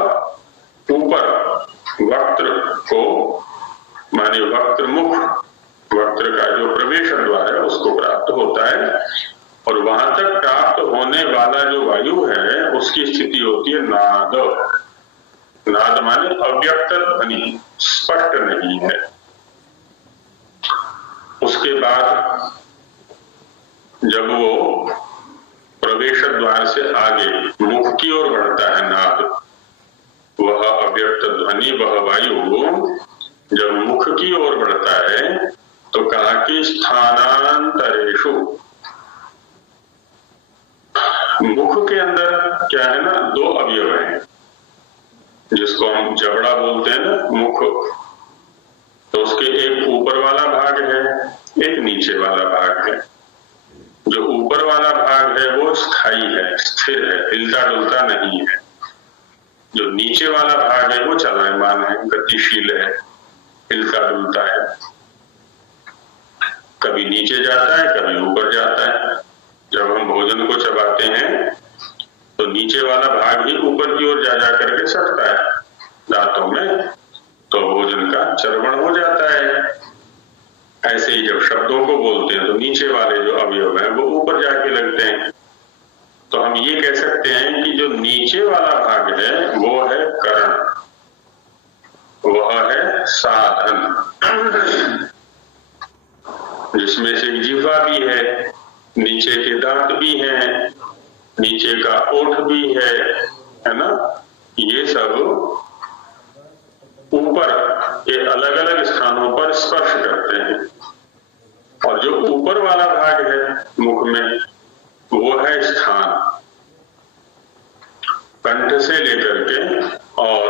ऊपर वक्त्र को माने वक्त्र मुख, वक्त्र का जो प्रवेश द्वार है उसको प्राप्त होता है और वहां तक प्राप्त होने वाला जो वायु है उसकी स्थिति होती है नाद। नाद माने अव्यक्त ध्वनि, स्पष्ट नहीं है। उसके बाद जब वो प्रवेश द्वार से आगे मुख की ओर बढ़ता है नाद, वह अव्यक्त ध्वनि, वह वायु जब मुख की ओर बढ़ता है तो कहा कि स्थानांतरेषु, मुख के अंदर क्या है ना, दो अवयव हैं जिसको हम जबड़ा बोलते हैं ना, मुख। तो उसके एक ऊपर वाला भाग है, एक नीचे वाला भाग है। जो ऊपर वाला भाग है वो स्थायी है, स्थिर है, हिलता डुलता नहीं है। जो नीचे वाला भाग है वो चलायमान है, गतिशील है, हिलता डुलता है, कभी नीचे जाता है कभी ऊपर जाता है। जब हम भोजन को चबाते हैं तो नीचे वाला भाग ही ऊपर की ओर जा करके सटता है दांतों में, तो भोजन का चर्वण हो जाता है। ऐसे ही जब शब्दों को बोलते हैं तो नीचे वाले जो अवयव हैं वो ऊपर जाके लगते हैं। तो हम ये कह सकते हैं कि जो नीचे वाला भाग है वो है करण, वह है साधन, जिसमें से जिह्वा भी है, नीचे के दांत भी हैं, नीचे का ओठ भी है ना। ये सब ऊपर के अलग अलग स्थानों पर स्पर्श करते हैं। और जो ऊपर वाला भाग है मुख में वो है स्थान, कंठ से लेकर के और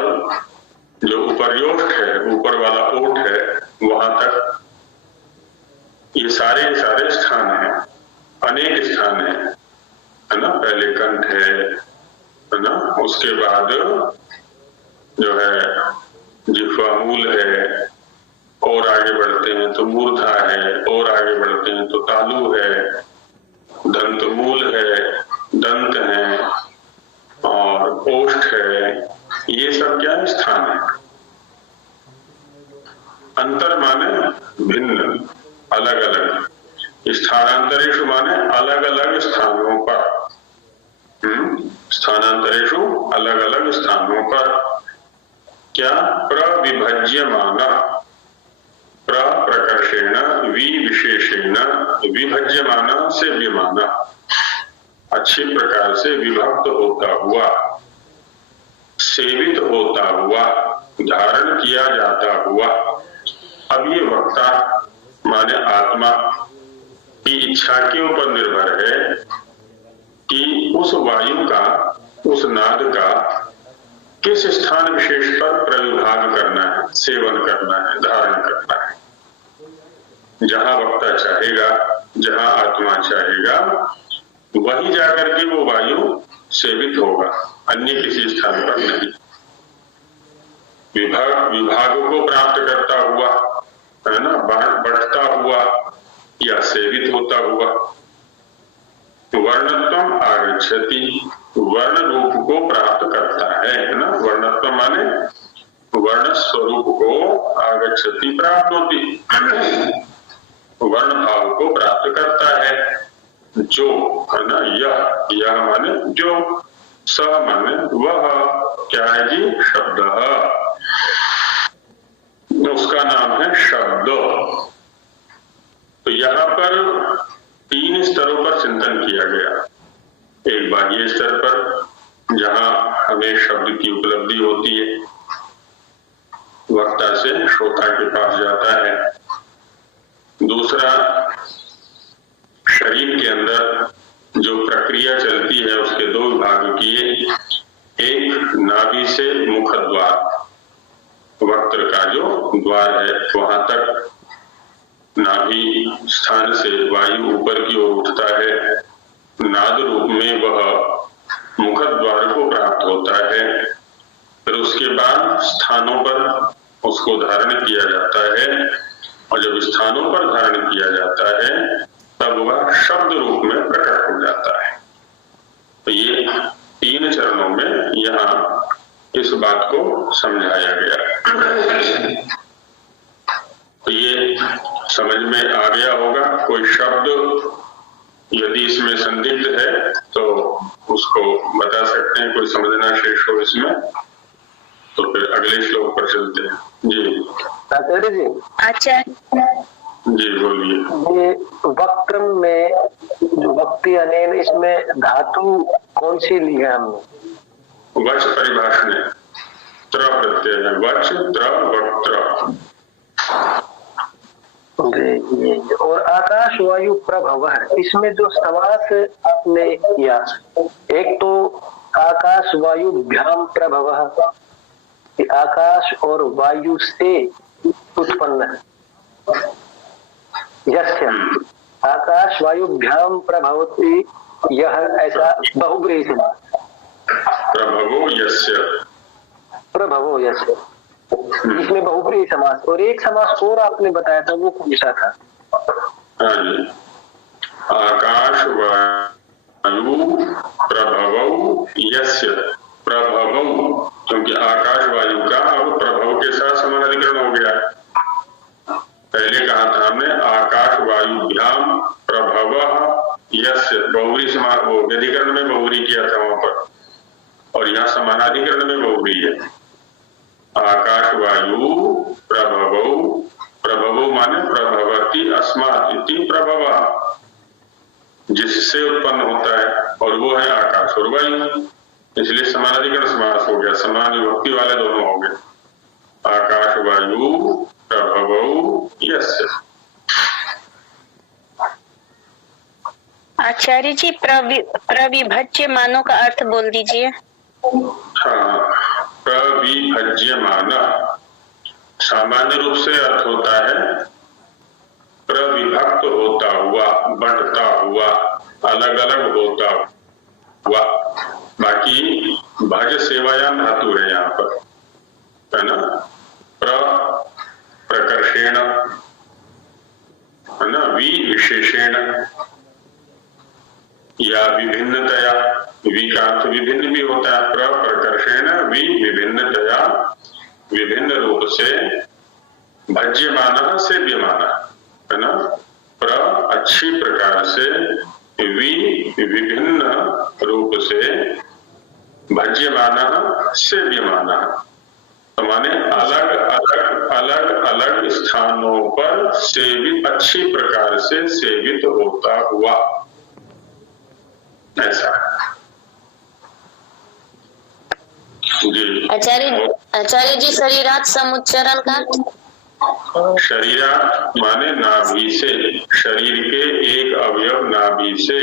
जो उपर्योष्ठ है, ऊपर वाला ओठ है, वहां तक ये सारे स्थान हैं, अनेक स्थान है ना। पहले कंठ है ना, उसके बाद जो है जिह्वा मूल है, और आगे बढ़ते हैं तो मूर्धा है, और आगे बढ़ते हैं तो तालु है, दंत मूल है, दंत है और ओष्ठ है। ये सब क्या है, स्थान है। अंतर माने भिन्न, अलग अलग। स्थानांतरेषु माने अलग अलग स्थानों पर, स्थानांतरेषु अलग अलग स्थानों पर क्या, प्रविभज्यमाना, प्रकर्षेण विशेषेण, विभज्यमाना से विमाना, अच्छी प्रकार से विभक्त होता हुआ, सेवित होता हुआ, धारण किया जाता हुआ। अब ये वक्ता माने आत्मा की इच्छा के ऊपर निर्भर है कि उस वायु का, उस नाद का किस स्थान विशेष पर प्रविभाग करना है, सेवन करना है, धारण करना है। जहां वक्ता चाहेगा, जहां आत्मा चाहेगा, वही जाकर के वो वायु सेवित होगा, अन्य किसी स्थान पर नहीं। विभाग को प्राप्त करता हुआ है ना, बढ़ता हुआ या सेवित होता हुआ। वर्णत्वम आगच्छति, वर्ण रूप को प्राप्त करता है ना। वर्णत्व माने वर्ण स्वरूप को आगच्छति प्राप्त होती, वर्ण भाव को प्राप्त करता है। जो है ना, यह माने जो, स माने वह, क्या है जी, शब्द, उसका नाम है शब्द। तो यहाँ पर 3 स्तरों पर चिंतन किया गया। एक बाह्य स्तर पर जहां हमें शब्द की उपलब्धि होती है, वक्ता से श्रोता के पास जाता है। दूसरा, शरीर के अंदर जो प्रक्रिया चलती है उसके 2 विभाग किए। एक नाभि से मुख द्वार, वक्त्र का जो द्वार है वहां तक, नाभि स्थान से वायु ऊपर की ओर उठता है, नाद रूप में वह मुख द्वार को प्राप्त होता है, फिर उसके बाद स्थानों पर उसको धारण किया जाता है, और जब स्थानों पर धारण किया जाता है तब वह शब्द रूप में प्रकट हो जाता है। तो ये 3 चरणों में यहाँ इस बात को समझाया गया। तो ये समझ में आ गया होगा। कोई शब्द यदि इसमें संदिग्ध है तो उसको बता सकते हैं, कोई समझना शेष हो इसमें तो फिर अगले श्लोक पर चलते हैं। जी आचार्य जी। आचार्य जी बोलिए। ये वक्र में वक्ति अनेन, इसमें धातु कौन सी ली है हमने? वच परिभाषण त्र प्रत्यय है, वच त्र वक्त्र। और आकाश वायु प्रभव है, इसमें जो समास आपने किया, एक तो आकाश वायु भ्याम प्रभव, आकाश और वायु से उत्पन्न है। यस्य आकाश वायु भ्याम प्रभवति, यह ऐसा बहुब्रीहि समास। प्रभवो यस्य, प्रभवो यस्य, इसमें बहुब्रीहि समास। और एक समास और आपने बताया था, वो कौन सा था? आकाश वायु प्रभवौ यस्य, प्रभवौ, क्योंकि आकाश वायु का अब प्रभव के साथ समानाधिकरण हो गया। पहले कहा था हमने आकाश वायुभ्याम प्रभव यस्य, बहुव्रीहि समास, वो व्यधिकरण में बहुव्रीहि किया था वहां पर, और यहाँ समानाधिकरण में बहुव्रीहि है। आकाश वायु प्रभवौ, प्रभवौ माने प्रभवति अस्मात् इति प्रभव, जिससे उत्पन्न होता है, और वो है आकाश और वायु, इसलिए समानाधिकरण समास हो गया, समान विभक्ति वाले दोनों हो गए। आकाश वायु प्रभवौ यस्य। आचार्य जी प्रविभज्य मानो का अर्थ बोल दीजिए। हाँ, प्रविभज्यमान सामान्य रूप से अर्थ होता है प्रविभक्त होता हुआ, बंटता हुआ, अलग अलग होता हुआ। बाकी भज सेवायाम धातु है यहाँ पर, है ना। प्रकर्षेण, है ना, विशेषेण या विभिन्नतया, वि का अर्थ विभिन्न भी होता है। प्रकर्षेण विभिन्नतया, विभिन्न रूप से, भज्यमाना सेव्यमाना, है ना। अच्छी प्रकार से, विभिन्न रूप से, भज्यमाना सेव्यमाना, तो माने अलग अलग स्थानों पर सेवित, अच्छी प्रकार से सेवित होता हुआ, ऐसा। जी आचार्य जी शरीरात समुच्चरण का? शरीरात माने नाभि से, शरीर के एक अवयव नाभि से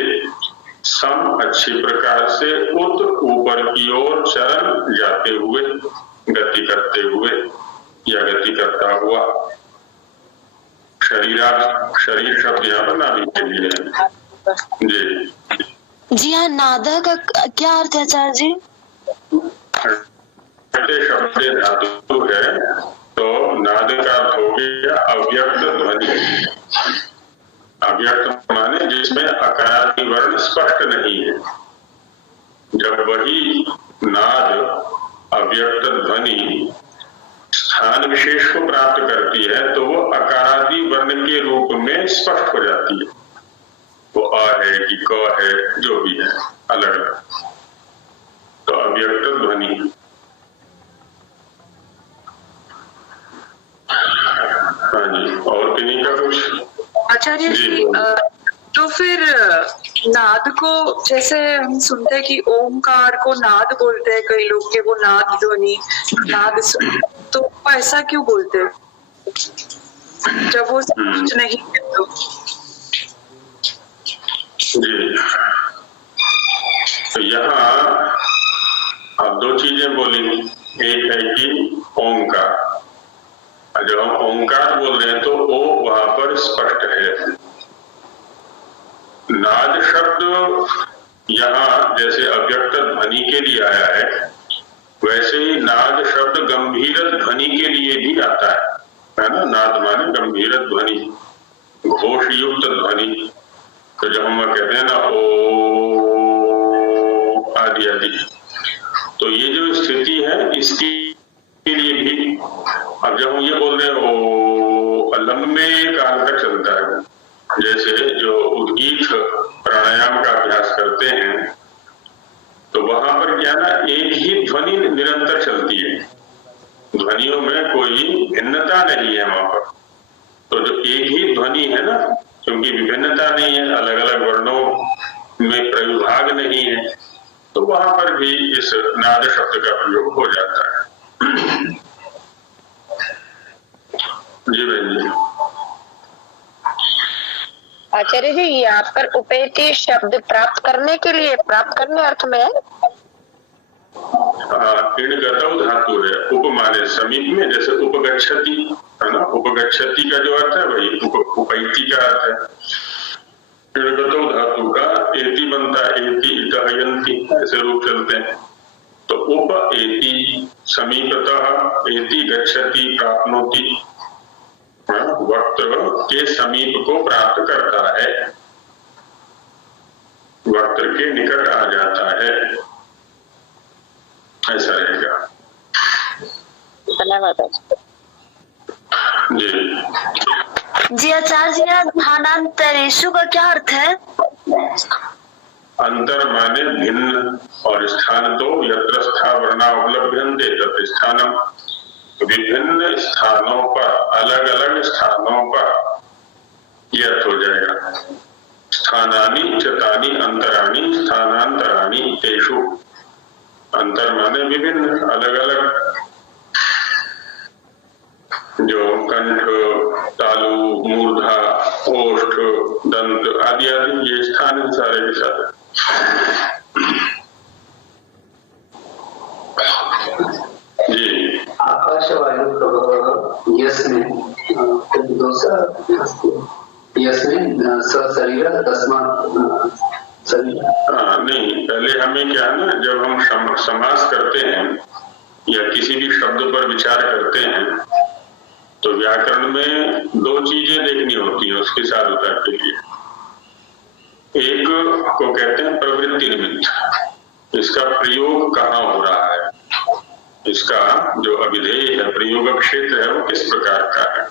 सम अच्छी प्रकार से उत ऊपर की ओर चरण जाते हुए, गति करते हुए या गति करता हुआ। शरीरात, शरीर शब्द यहाँ पर नाभि के लिए है। जी हाँ, नादा का क्या अर्थ है आचार्य जी? शब्द धातु है, तो नाद का अर्थ हो गया अव्यक्त ध्वनि। अव्यक्त माने जिसमें अकारादि वर्ण स्पष्ट नहीं है। जब वही नाद, अव्यक्त ध्वनि स्थान विशेष को प्राप्त करती है तो वो अकारादि वर्ण के रूप में स्पष्ट हो जाती है। वो अ है कि क है, जो भी है, अलग अलग, तो अव्यक्त ध्वनि। हाँ जी, और किन्हीं का कुछ? आचार्य जी, तो फिर नाद को, जैसे हम सुनते हैं कि ओमकार को नाद बोलते हैं कई लोग के, वो नाद ध्वनि, नाद, तो ऐसा क्यों बोलते हैं जब वो कुछ नहीं है तो? जी, तो यहाँ अब 2 चीजें बोली। एक है कि ओंकार, जब हम ओंकार बोल रहे हैं तो ओ वहां पर स्पष्ट है। नाद शब्द यहाँ जैसे अव्यक्त ध्वनि के लिए आया है, वैसे ही नाद शब्द गंभीर ध्वनि के लिए भी आता है ना। नाद माने गंभीर ध्वनि, घोष युक्त ध्वनि। तो जब हम कहते हैं ना ओ आदि आदि, तो ये जो स्थिति है इसकी के लिए भी, अब जब हम ये बोल रहे हैं ओ लंबे काल तक चलता है, जैसे जो उद्गीत प्राणायाम का अभ्यास करते हैं तो वहां पर क्या ना एक ही ध्वनि निरंतर चलती है, ध्वनियों में कोई भिन्नता नहीं है वहां पर। तो जो एक ही ध्वनि है ना, क्योंकि विभिन्नता नहीं है, अलग अलग वर्णों में प्रविभाग नहीं है, तो वहां पर भी इस नाद शब्द का प्रयोग हो जाता है। जी बहन जी। आचार्य जी, यहाँ पर उपेति शब्द प्राप्त करने के लिए, प्राप्त करने अर्थ में है। इणगतौ धातु है, उप माने समीप में, जैसे उपगच्छति है ना, उपगच्छति का जो अर्थ है वही उपैति का अर्थ है। इणगतौ धातु का एति बनता, एति इतयन्ति ऐसे रूप चलते हैं। तो उप एति समीपतः, एति गच्छति प्राप्नोति, वक्त के समीप को प्राप्त करता है, वक्त के निकट आ जाता है, ऐसा रहेगा। धन्यवाद जी। जी आचार्य जी, स्थानांतरेषु का क्या अर्थ है? अंतर माने भिन्न, और स्थान तो यत्र स्था वर्णा उपलभ्यन्ते तत् स्थानम, विभिन्न स्थानों पर, अलग अलग स्थानों पर यह अर्थ हो जाएगा। स्थानानि चतानि अंतराणि स्थानांतराणि तेषु, अंतर माने विभिन्न, अलग अलग, जो कंठ, तालु, मूर्धा, ओष्ठ, दंत आदि आदि ये स्थान है सारे के सारे। जी। आकाशवायु प्रभवः यस्मिन् यस्मिन् सशरीर तस्मात् शरीर। नहीं, पहले हमें क्या है ना, जब हम समास करते हैं या किसी भी शब्द पर विचार करते हैं तो व्याकरण में दो चीजें देखनी होती हैं उसकी साधुता के लिए। एक को कहते हैं प्रवृत्ति निमित्त, इसका प्रयोग कहाँ हो रहा है, इसका जो अभिधेय है, प्रयोग क्षेत्र है, वो किस प्रकार का है,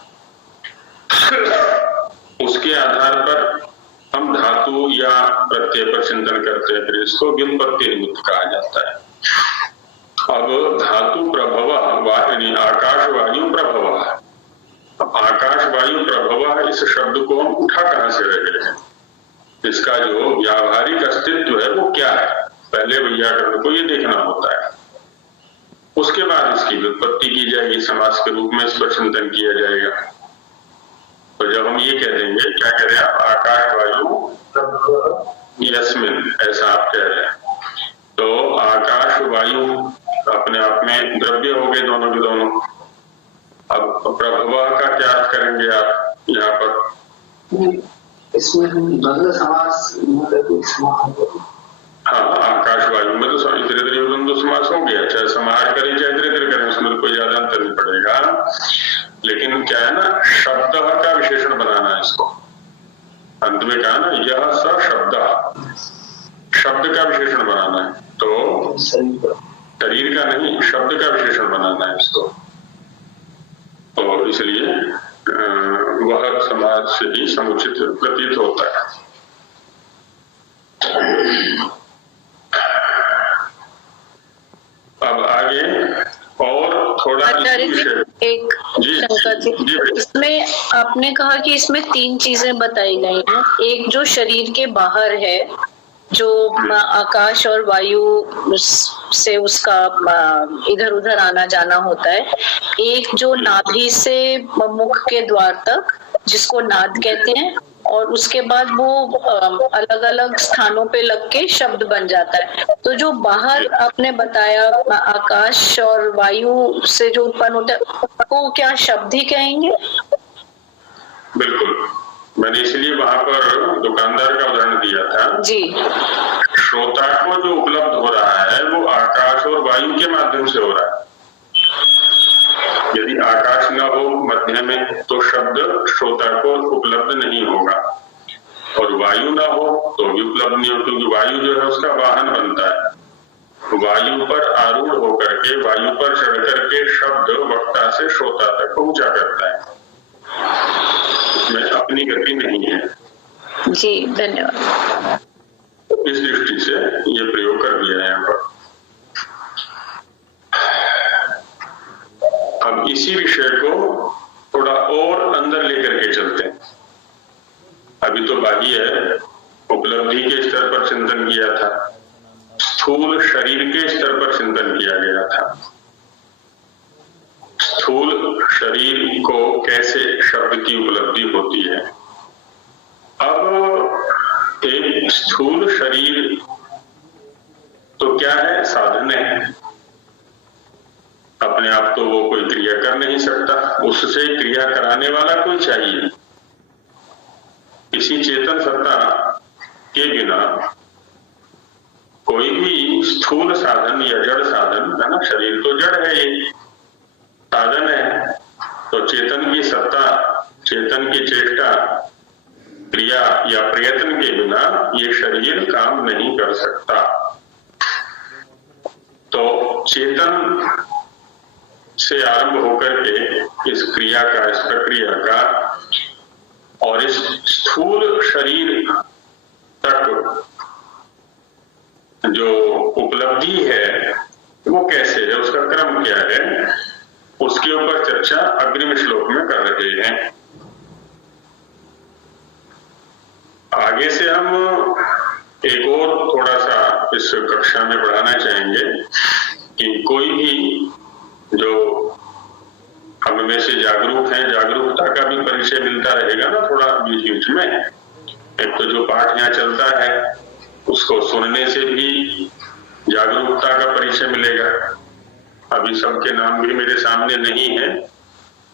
उसके आधार पर हम धातु या प्रत्यय पर चिंतन करते हैं, फिर इसको व्युत्पत्ति निमित्त कहा जाता है। अब धातु प्रभव, आकाश वायु प्रभव, आकाश वायु प्रभव, इस शब्द को हम उठा कहां से रहे हैं, इसका जो व्यावहारिक अस्तित्व है वो क्या है, पहले व्याकरण को ये देखना होता है। उसके बाद इसकी व्युत्पत्ति की जाएगी, समास के रूप में इस पर चिंतन किया जाएगा। तो जब हम ये कह देंगे, क्या कह रहे हैं आप, आकाश वायु यस्मिन, ऐसा आप कह रहे हैं, तो आकाश वायु अपने आप में द्रव्य हो गए दोनों के दोनों। अब प्रभव का क्या अर्थ करेंगे आप यहाँ पर? इसमें द्वंद्व समास, हाँ, आकाश वायु में तो इतने तरह द्वंद्व समास हो गया, चाहे समाहार करें चाहे इतने करें, उसमें कोई ज्यादा अंतर नहीं पड़ेगा। लेकिन क्या है ना, शब्द का विशेषण बनाना है इसको, अंत में कहा ना यह स शब्द, शब्द का विशेषण बनाना है, तो शरीर का नहीं, शब्द का विशेषण बनाना है इसको। तो इसलिए वह समाज से ही समुचित प्रतीत होता है। अब आगे और थोड़ा एक शंका थी, इसमें आपने कहा कि इसमें तीन चीजें बताई गई हैं। एक जो शरीर के बाहर है, जो आकाश और वायु से उसका इधर उधर आना जाना होता है। एक जो नाभि से मुख के द्वार तक, जिसको नाद कहते हैं, और उसके बाद वो अलग अलग स्थानों पे लग के शब्द बन जाता है। तो जो बाहर आपने बताया आकाश और वायु से जो उत्पन्न होता है वो क्या शब्द ही कहेंगे? बिल्कुल, मैंने इसलिए वहां पर दुकानदार का उदाहरण दिया था जी। श्रोता को जो उपलब्ध हो रहा है वो आकाश और वायु के माध्यम से हो रहा है। यदि आकाश न हो मध्य में तो शब्द श्रोता को उपलब्ध नहीं होगा, और वायु ना हो तो भी उपलब्ध नहीं हो, क्योंकि वायु जो है उसका वाहन बनता है। वायु पर आरूढ़ होकर के, वायु पर चढ़ करके शब्द वक्ता से श्रोता तक पहुंचा करता है, इसमें अपनी गति नहीं है। जी धन्यवाद। इस दृष्टि से ये प्रयोग कर दिया है यहाँ पर। अब इसी विषय को थोड़ा और अंदर लेकर के चलते हैं। अभी तो बाह्य उपलब्धि के स्तर पर चिंतन किया था, स्थूल शरीर के स्तर पर चिंतन किया गया था। स्थूल शरीर को कैसे शब्द की उपलब्धि होती है। अब एक स्थूल शरीर तो क्या है, साधन है, अपने आप तो वो कोई क्रिया कर नहीं सकता, उससे क्रिया कराने वाला कोई चाहिए। किसी चेतन सत्ता के बिना कोई भी स्थूल साधन या जड़ साधन है ना, शरीर तो जड़ है, ये साधन है, तो चेतन की सत्ता, चेतन की चेष्टा, क्रिया या प्रयत्न के बिना ये शरीर काम नहीं कर सकता। तो चेतन से आरंभ होकर के इस क्रिया का, इस प्रक्रिया का, और इस स्थूल शरीर तक जो उपलब्धि है वो कैसे है, उसका क्रम क्या है, उसके ऊपर चर्चा अग्रिम श्लोक में कर रहे हैं। आगे से हम एक और थोड़ा सा इस कक्षा में बढ़ाना चाहेंगे कि कोई भी जो हम में से जागरूक हैं, जागरूकता का भी परिचय मिलता रहेगा ना थोड़ा बीच बीच में। एक तो जो पाठ यहाँ चलता है उसको सुनने से भी जागरूकता का परिचय मिलेगा। अभी सबके नाम भी मेरे सामने नहीं है,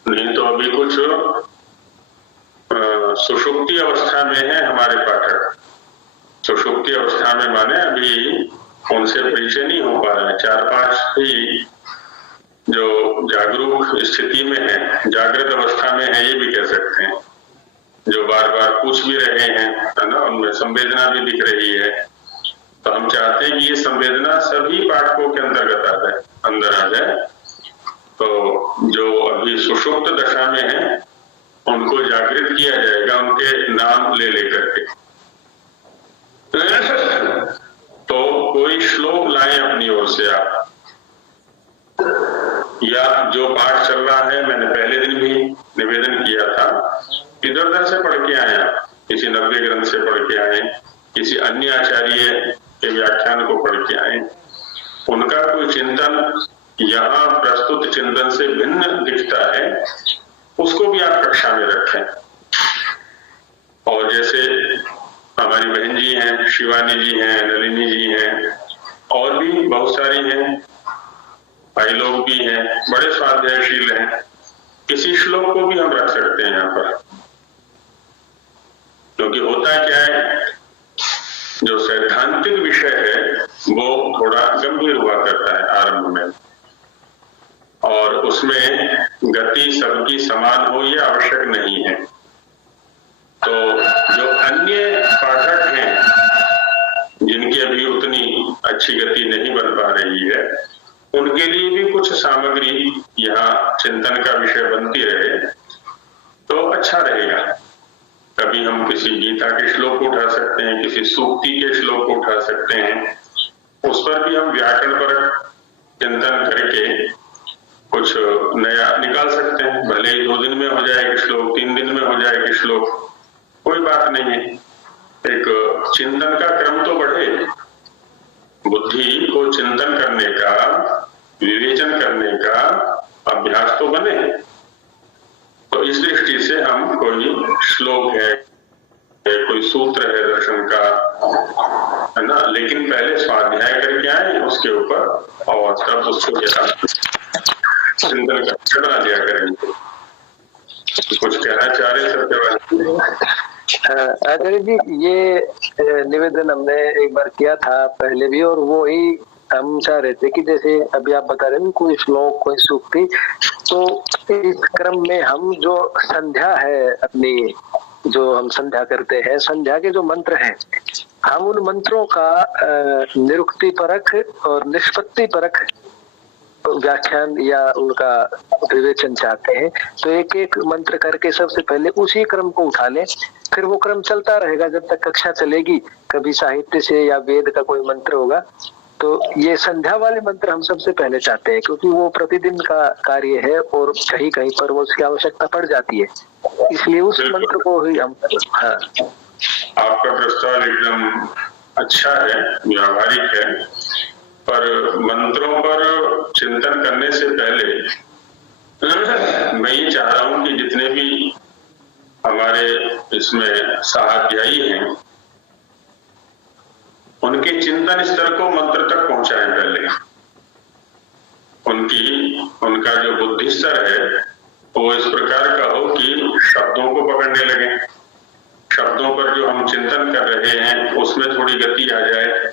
नहीं तो अभी कुछ सुषुप्ति अवस्था में है हमारे पाठक। सुषुप्ति अवस्था में माने अभी उनसे परिचय नहीं हो पा रहा है। 4-5 ही जो जागरूक स्थिति में है, जागृत अवस्था में है, ये भी कह सकते हैं, जो बार बार पूछ भी रहे हैं, है ना, उनमें संवेदना भी दिख रही है। तो हम चाहते हैं कि ये संवेदना सभी पाठकों के अंतर्गत आ जाए, अंदर आ जाए। तो जो अभी सुषुप्त दशा में है उनको जागृत किया जाएगा, उनके नाम ले लेकर के। तो कोई श्लोक लाएं अपनी ओर से आप, या जो पाठ चल रहा है, मैंने पहले दिन भी निवेदन किया था, इधर उधर से पढ़ के आए, किसी नव्य ग्रंथ से पढ़ के आए, किसी अन्य आचार्य के व्याख्यान को पढ़ के आए, उनका कोई चिंतन यहाँ प्रस्तुत चिंतन से भिन्न दिखता है, उसको भी आप कक्षा में रखें। और जैसे हमारी बहन जी हैं, शिवानी जी हैं, नलिनी जी हैं, और भी बहुत सारी हैं, भाई लोग भी हैं, बड़े स्वाध्यायशील हैं, किसी श्लोक को भी हम रख सकते हैं यहाँ पर। क्योंकि होता क्या है, जो सैद्धांतिक विषय है वो थोड़ा गंभीर हुआ करता है आरंभ में, और उसमें गति सबकी समान हो ये आवश्यक नहीं है। तो जो अन्य पाठक हैं जिनकी अभी उतनी अच्छी गति नहीं बन पा रही है, उनके लिए भी कुछ सामग्री यहाँ चिंतन का विषय बनती रहे तो अच्छा रहेगा। कभी हम किसी गीता के श्लोक को उठा सकते हैं, किसी सूक्ति के श्लोक को उठा सकते हैं, उस पर भी हम व्याकरण पर चिंतन करके कुछ नया निकाल सकते हैं। भले ही 2 दिन में हो जाए कि श्लोक, 3 दिन में हो जाए कि श्लोक, कोई बात नहीं है। एक चिंतन का क्रम तो बढ़े, बुद्धि को चिंतन करने का, विवेचन करने का अभ्यास तो बने। तो इस दृष्टि से हम कोई श्लोक है लेकिन पहले स्वाध्याय करके आए उसके ऊपर और तब उसको जरा चिंतन करना दिया करेंगे। कुछ कहना चाह रहे सत्यवान? आचार्य जी, ये निवेदन हमने एक बार किया था पहले भी, और वो ही हम चाह रहे थे कि जैसे अभी आप बता रहे हैं कोई श्लोक कोई सूक्ति, तो इस क्रम में हम जो संध्या है अपनी, जो हम संध्या करते हैं, संध्या के जो मंत्र हैं, हम उन मंत्रों का निरुक्ति परख और निष्पत्ति परख व्याख्यान या उनका विवेचन चाहते हैं। तो एक एक मंत्र करके सबसे पहले उसी क्रम को उठा लें, फिर वो क्रम चलता रहेगा जब तक कक्षा चलेगी। कभी साहित्य से या वेद का कोई मंत्र होगा, तो ये संध्या वाले मंत्र हम सबसे पहले चाहते हैं, क्योंकि वो प्रतिदिन का कार्य है और कहीं कहीं पर वो उसकी आवश्यकता पड़ जाती है, इसलिए उस मंत्र को ही हम। हाँ, आपका प्रस्ताव एकदम अच्छा है, व्यावहारिक है, पर मंत्रों पर चिंतन करने से पहले मैं ये चाह रहा हूं कि जितने भी हमारे इसमें सहाध्यायी हैं, उनके चिंतन स्तर को मंत्र तक पहुंचाएं पहले। उनका जो बुद्धि स्तर है वो इस प्रकार का हो कि शब्दों को पकड़ने लगे, शब्दों पर जो हम चिंतन कर रहे हैं उसमें थोड़ी गति आ जाए।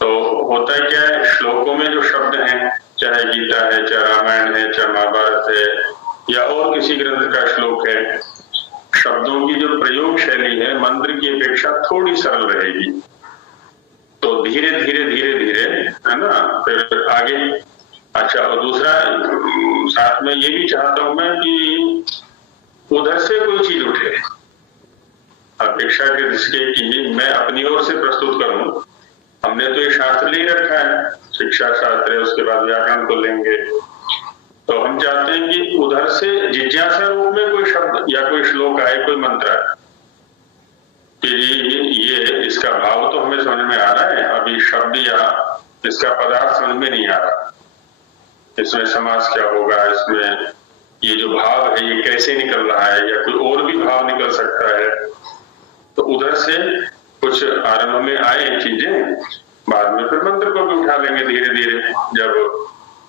तो होता है क्या है, श्लोकों में जो शब्द हैं, चाहे गीता है, चाहे रामायण है, चाहे महाभारत है या और किसी ग्रंथ का श्लोक है, शब्दों की जो प्रयोग शैली है मंत्र की अपेक्षा थोड़ी सरल रहेगी। तो धीरे धीरे धीरे धीरे, है ना, फिर आगे। अच्छा, और दूसरा साथ में ये भी चाहता हूं मैं कि उधर से कोई चीज उठे, अपेक्षा के इसके कि मैं अपनी ओर से प्रस्तुत करूं। हमने तो ये शास्त्र ले रखा है, शिक्षा शास्त्र है, उसके बाद व्याकरण को लेंगे, तो हम चाहते हैं कि उधर से जिज्ञासा रूप में कोई शब्द या कोई श्लोक आए, कोई मंत्र आए कि ये इसका भाव तो हमें समझ में आ रहा है, अभी शब्द या इसका पदार्थ समझ में नहीं आ रहा, इसमें समास क्या होगा, इसमें ये जो भाव है ये कैसे निकल रहा है, या कोई और भी भाव निकल सकता है। तो उधर से कुछ आरंभ में आए चीजें, बाद में फिर मंत्र को भी उठा लेंगे धीरे धीरे, जब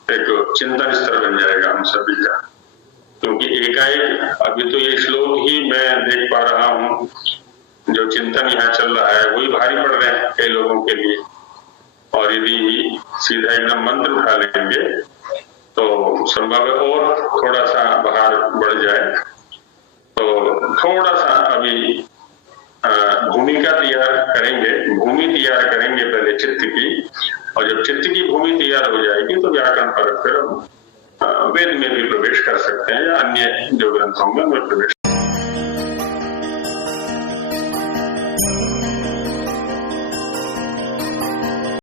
एक चिंतन स्तर बन जाएगा हम सभी का। क्योंकि एकाएक अभी तो ये श्लोक ही मैं देख पा रहा हूँ, जो चिंतन यहाँ चल रहा है वही भारी पड़ रहे हैं कई लोगों के लिए, और यदि सीधा एकदम मंत्र उठा लेंगे तो संभव है और थोड़ा सा बाहर बढ़ जाए। तो थोड़ा सा अभी भूमिका तैयार करेंगे, भूमि तैयार करेंगे पहले चित्त की, और जब चित्त की भूमि तैयार हो जाएगी तो व्याकरण पर फिर वेद में भी प्रवेश कर सकते हैं या अन्य जो ग्रंथों में प्रवेश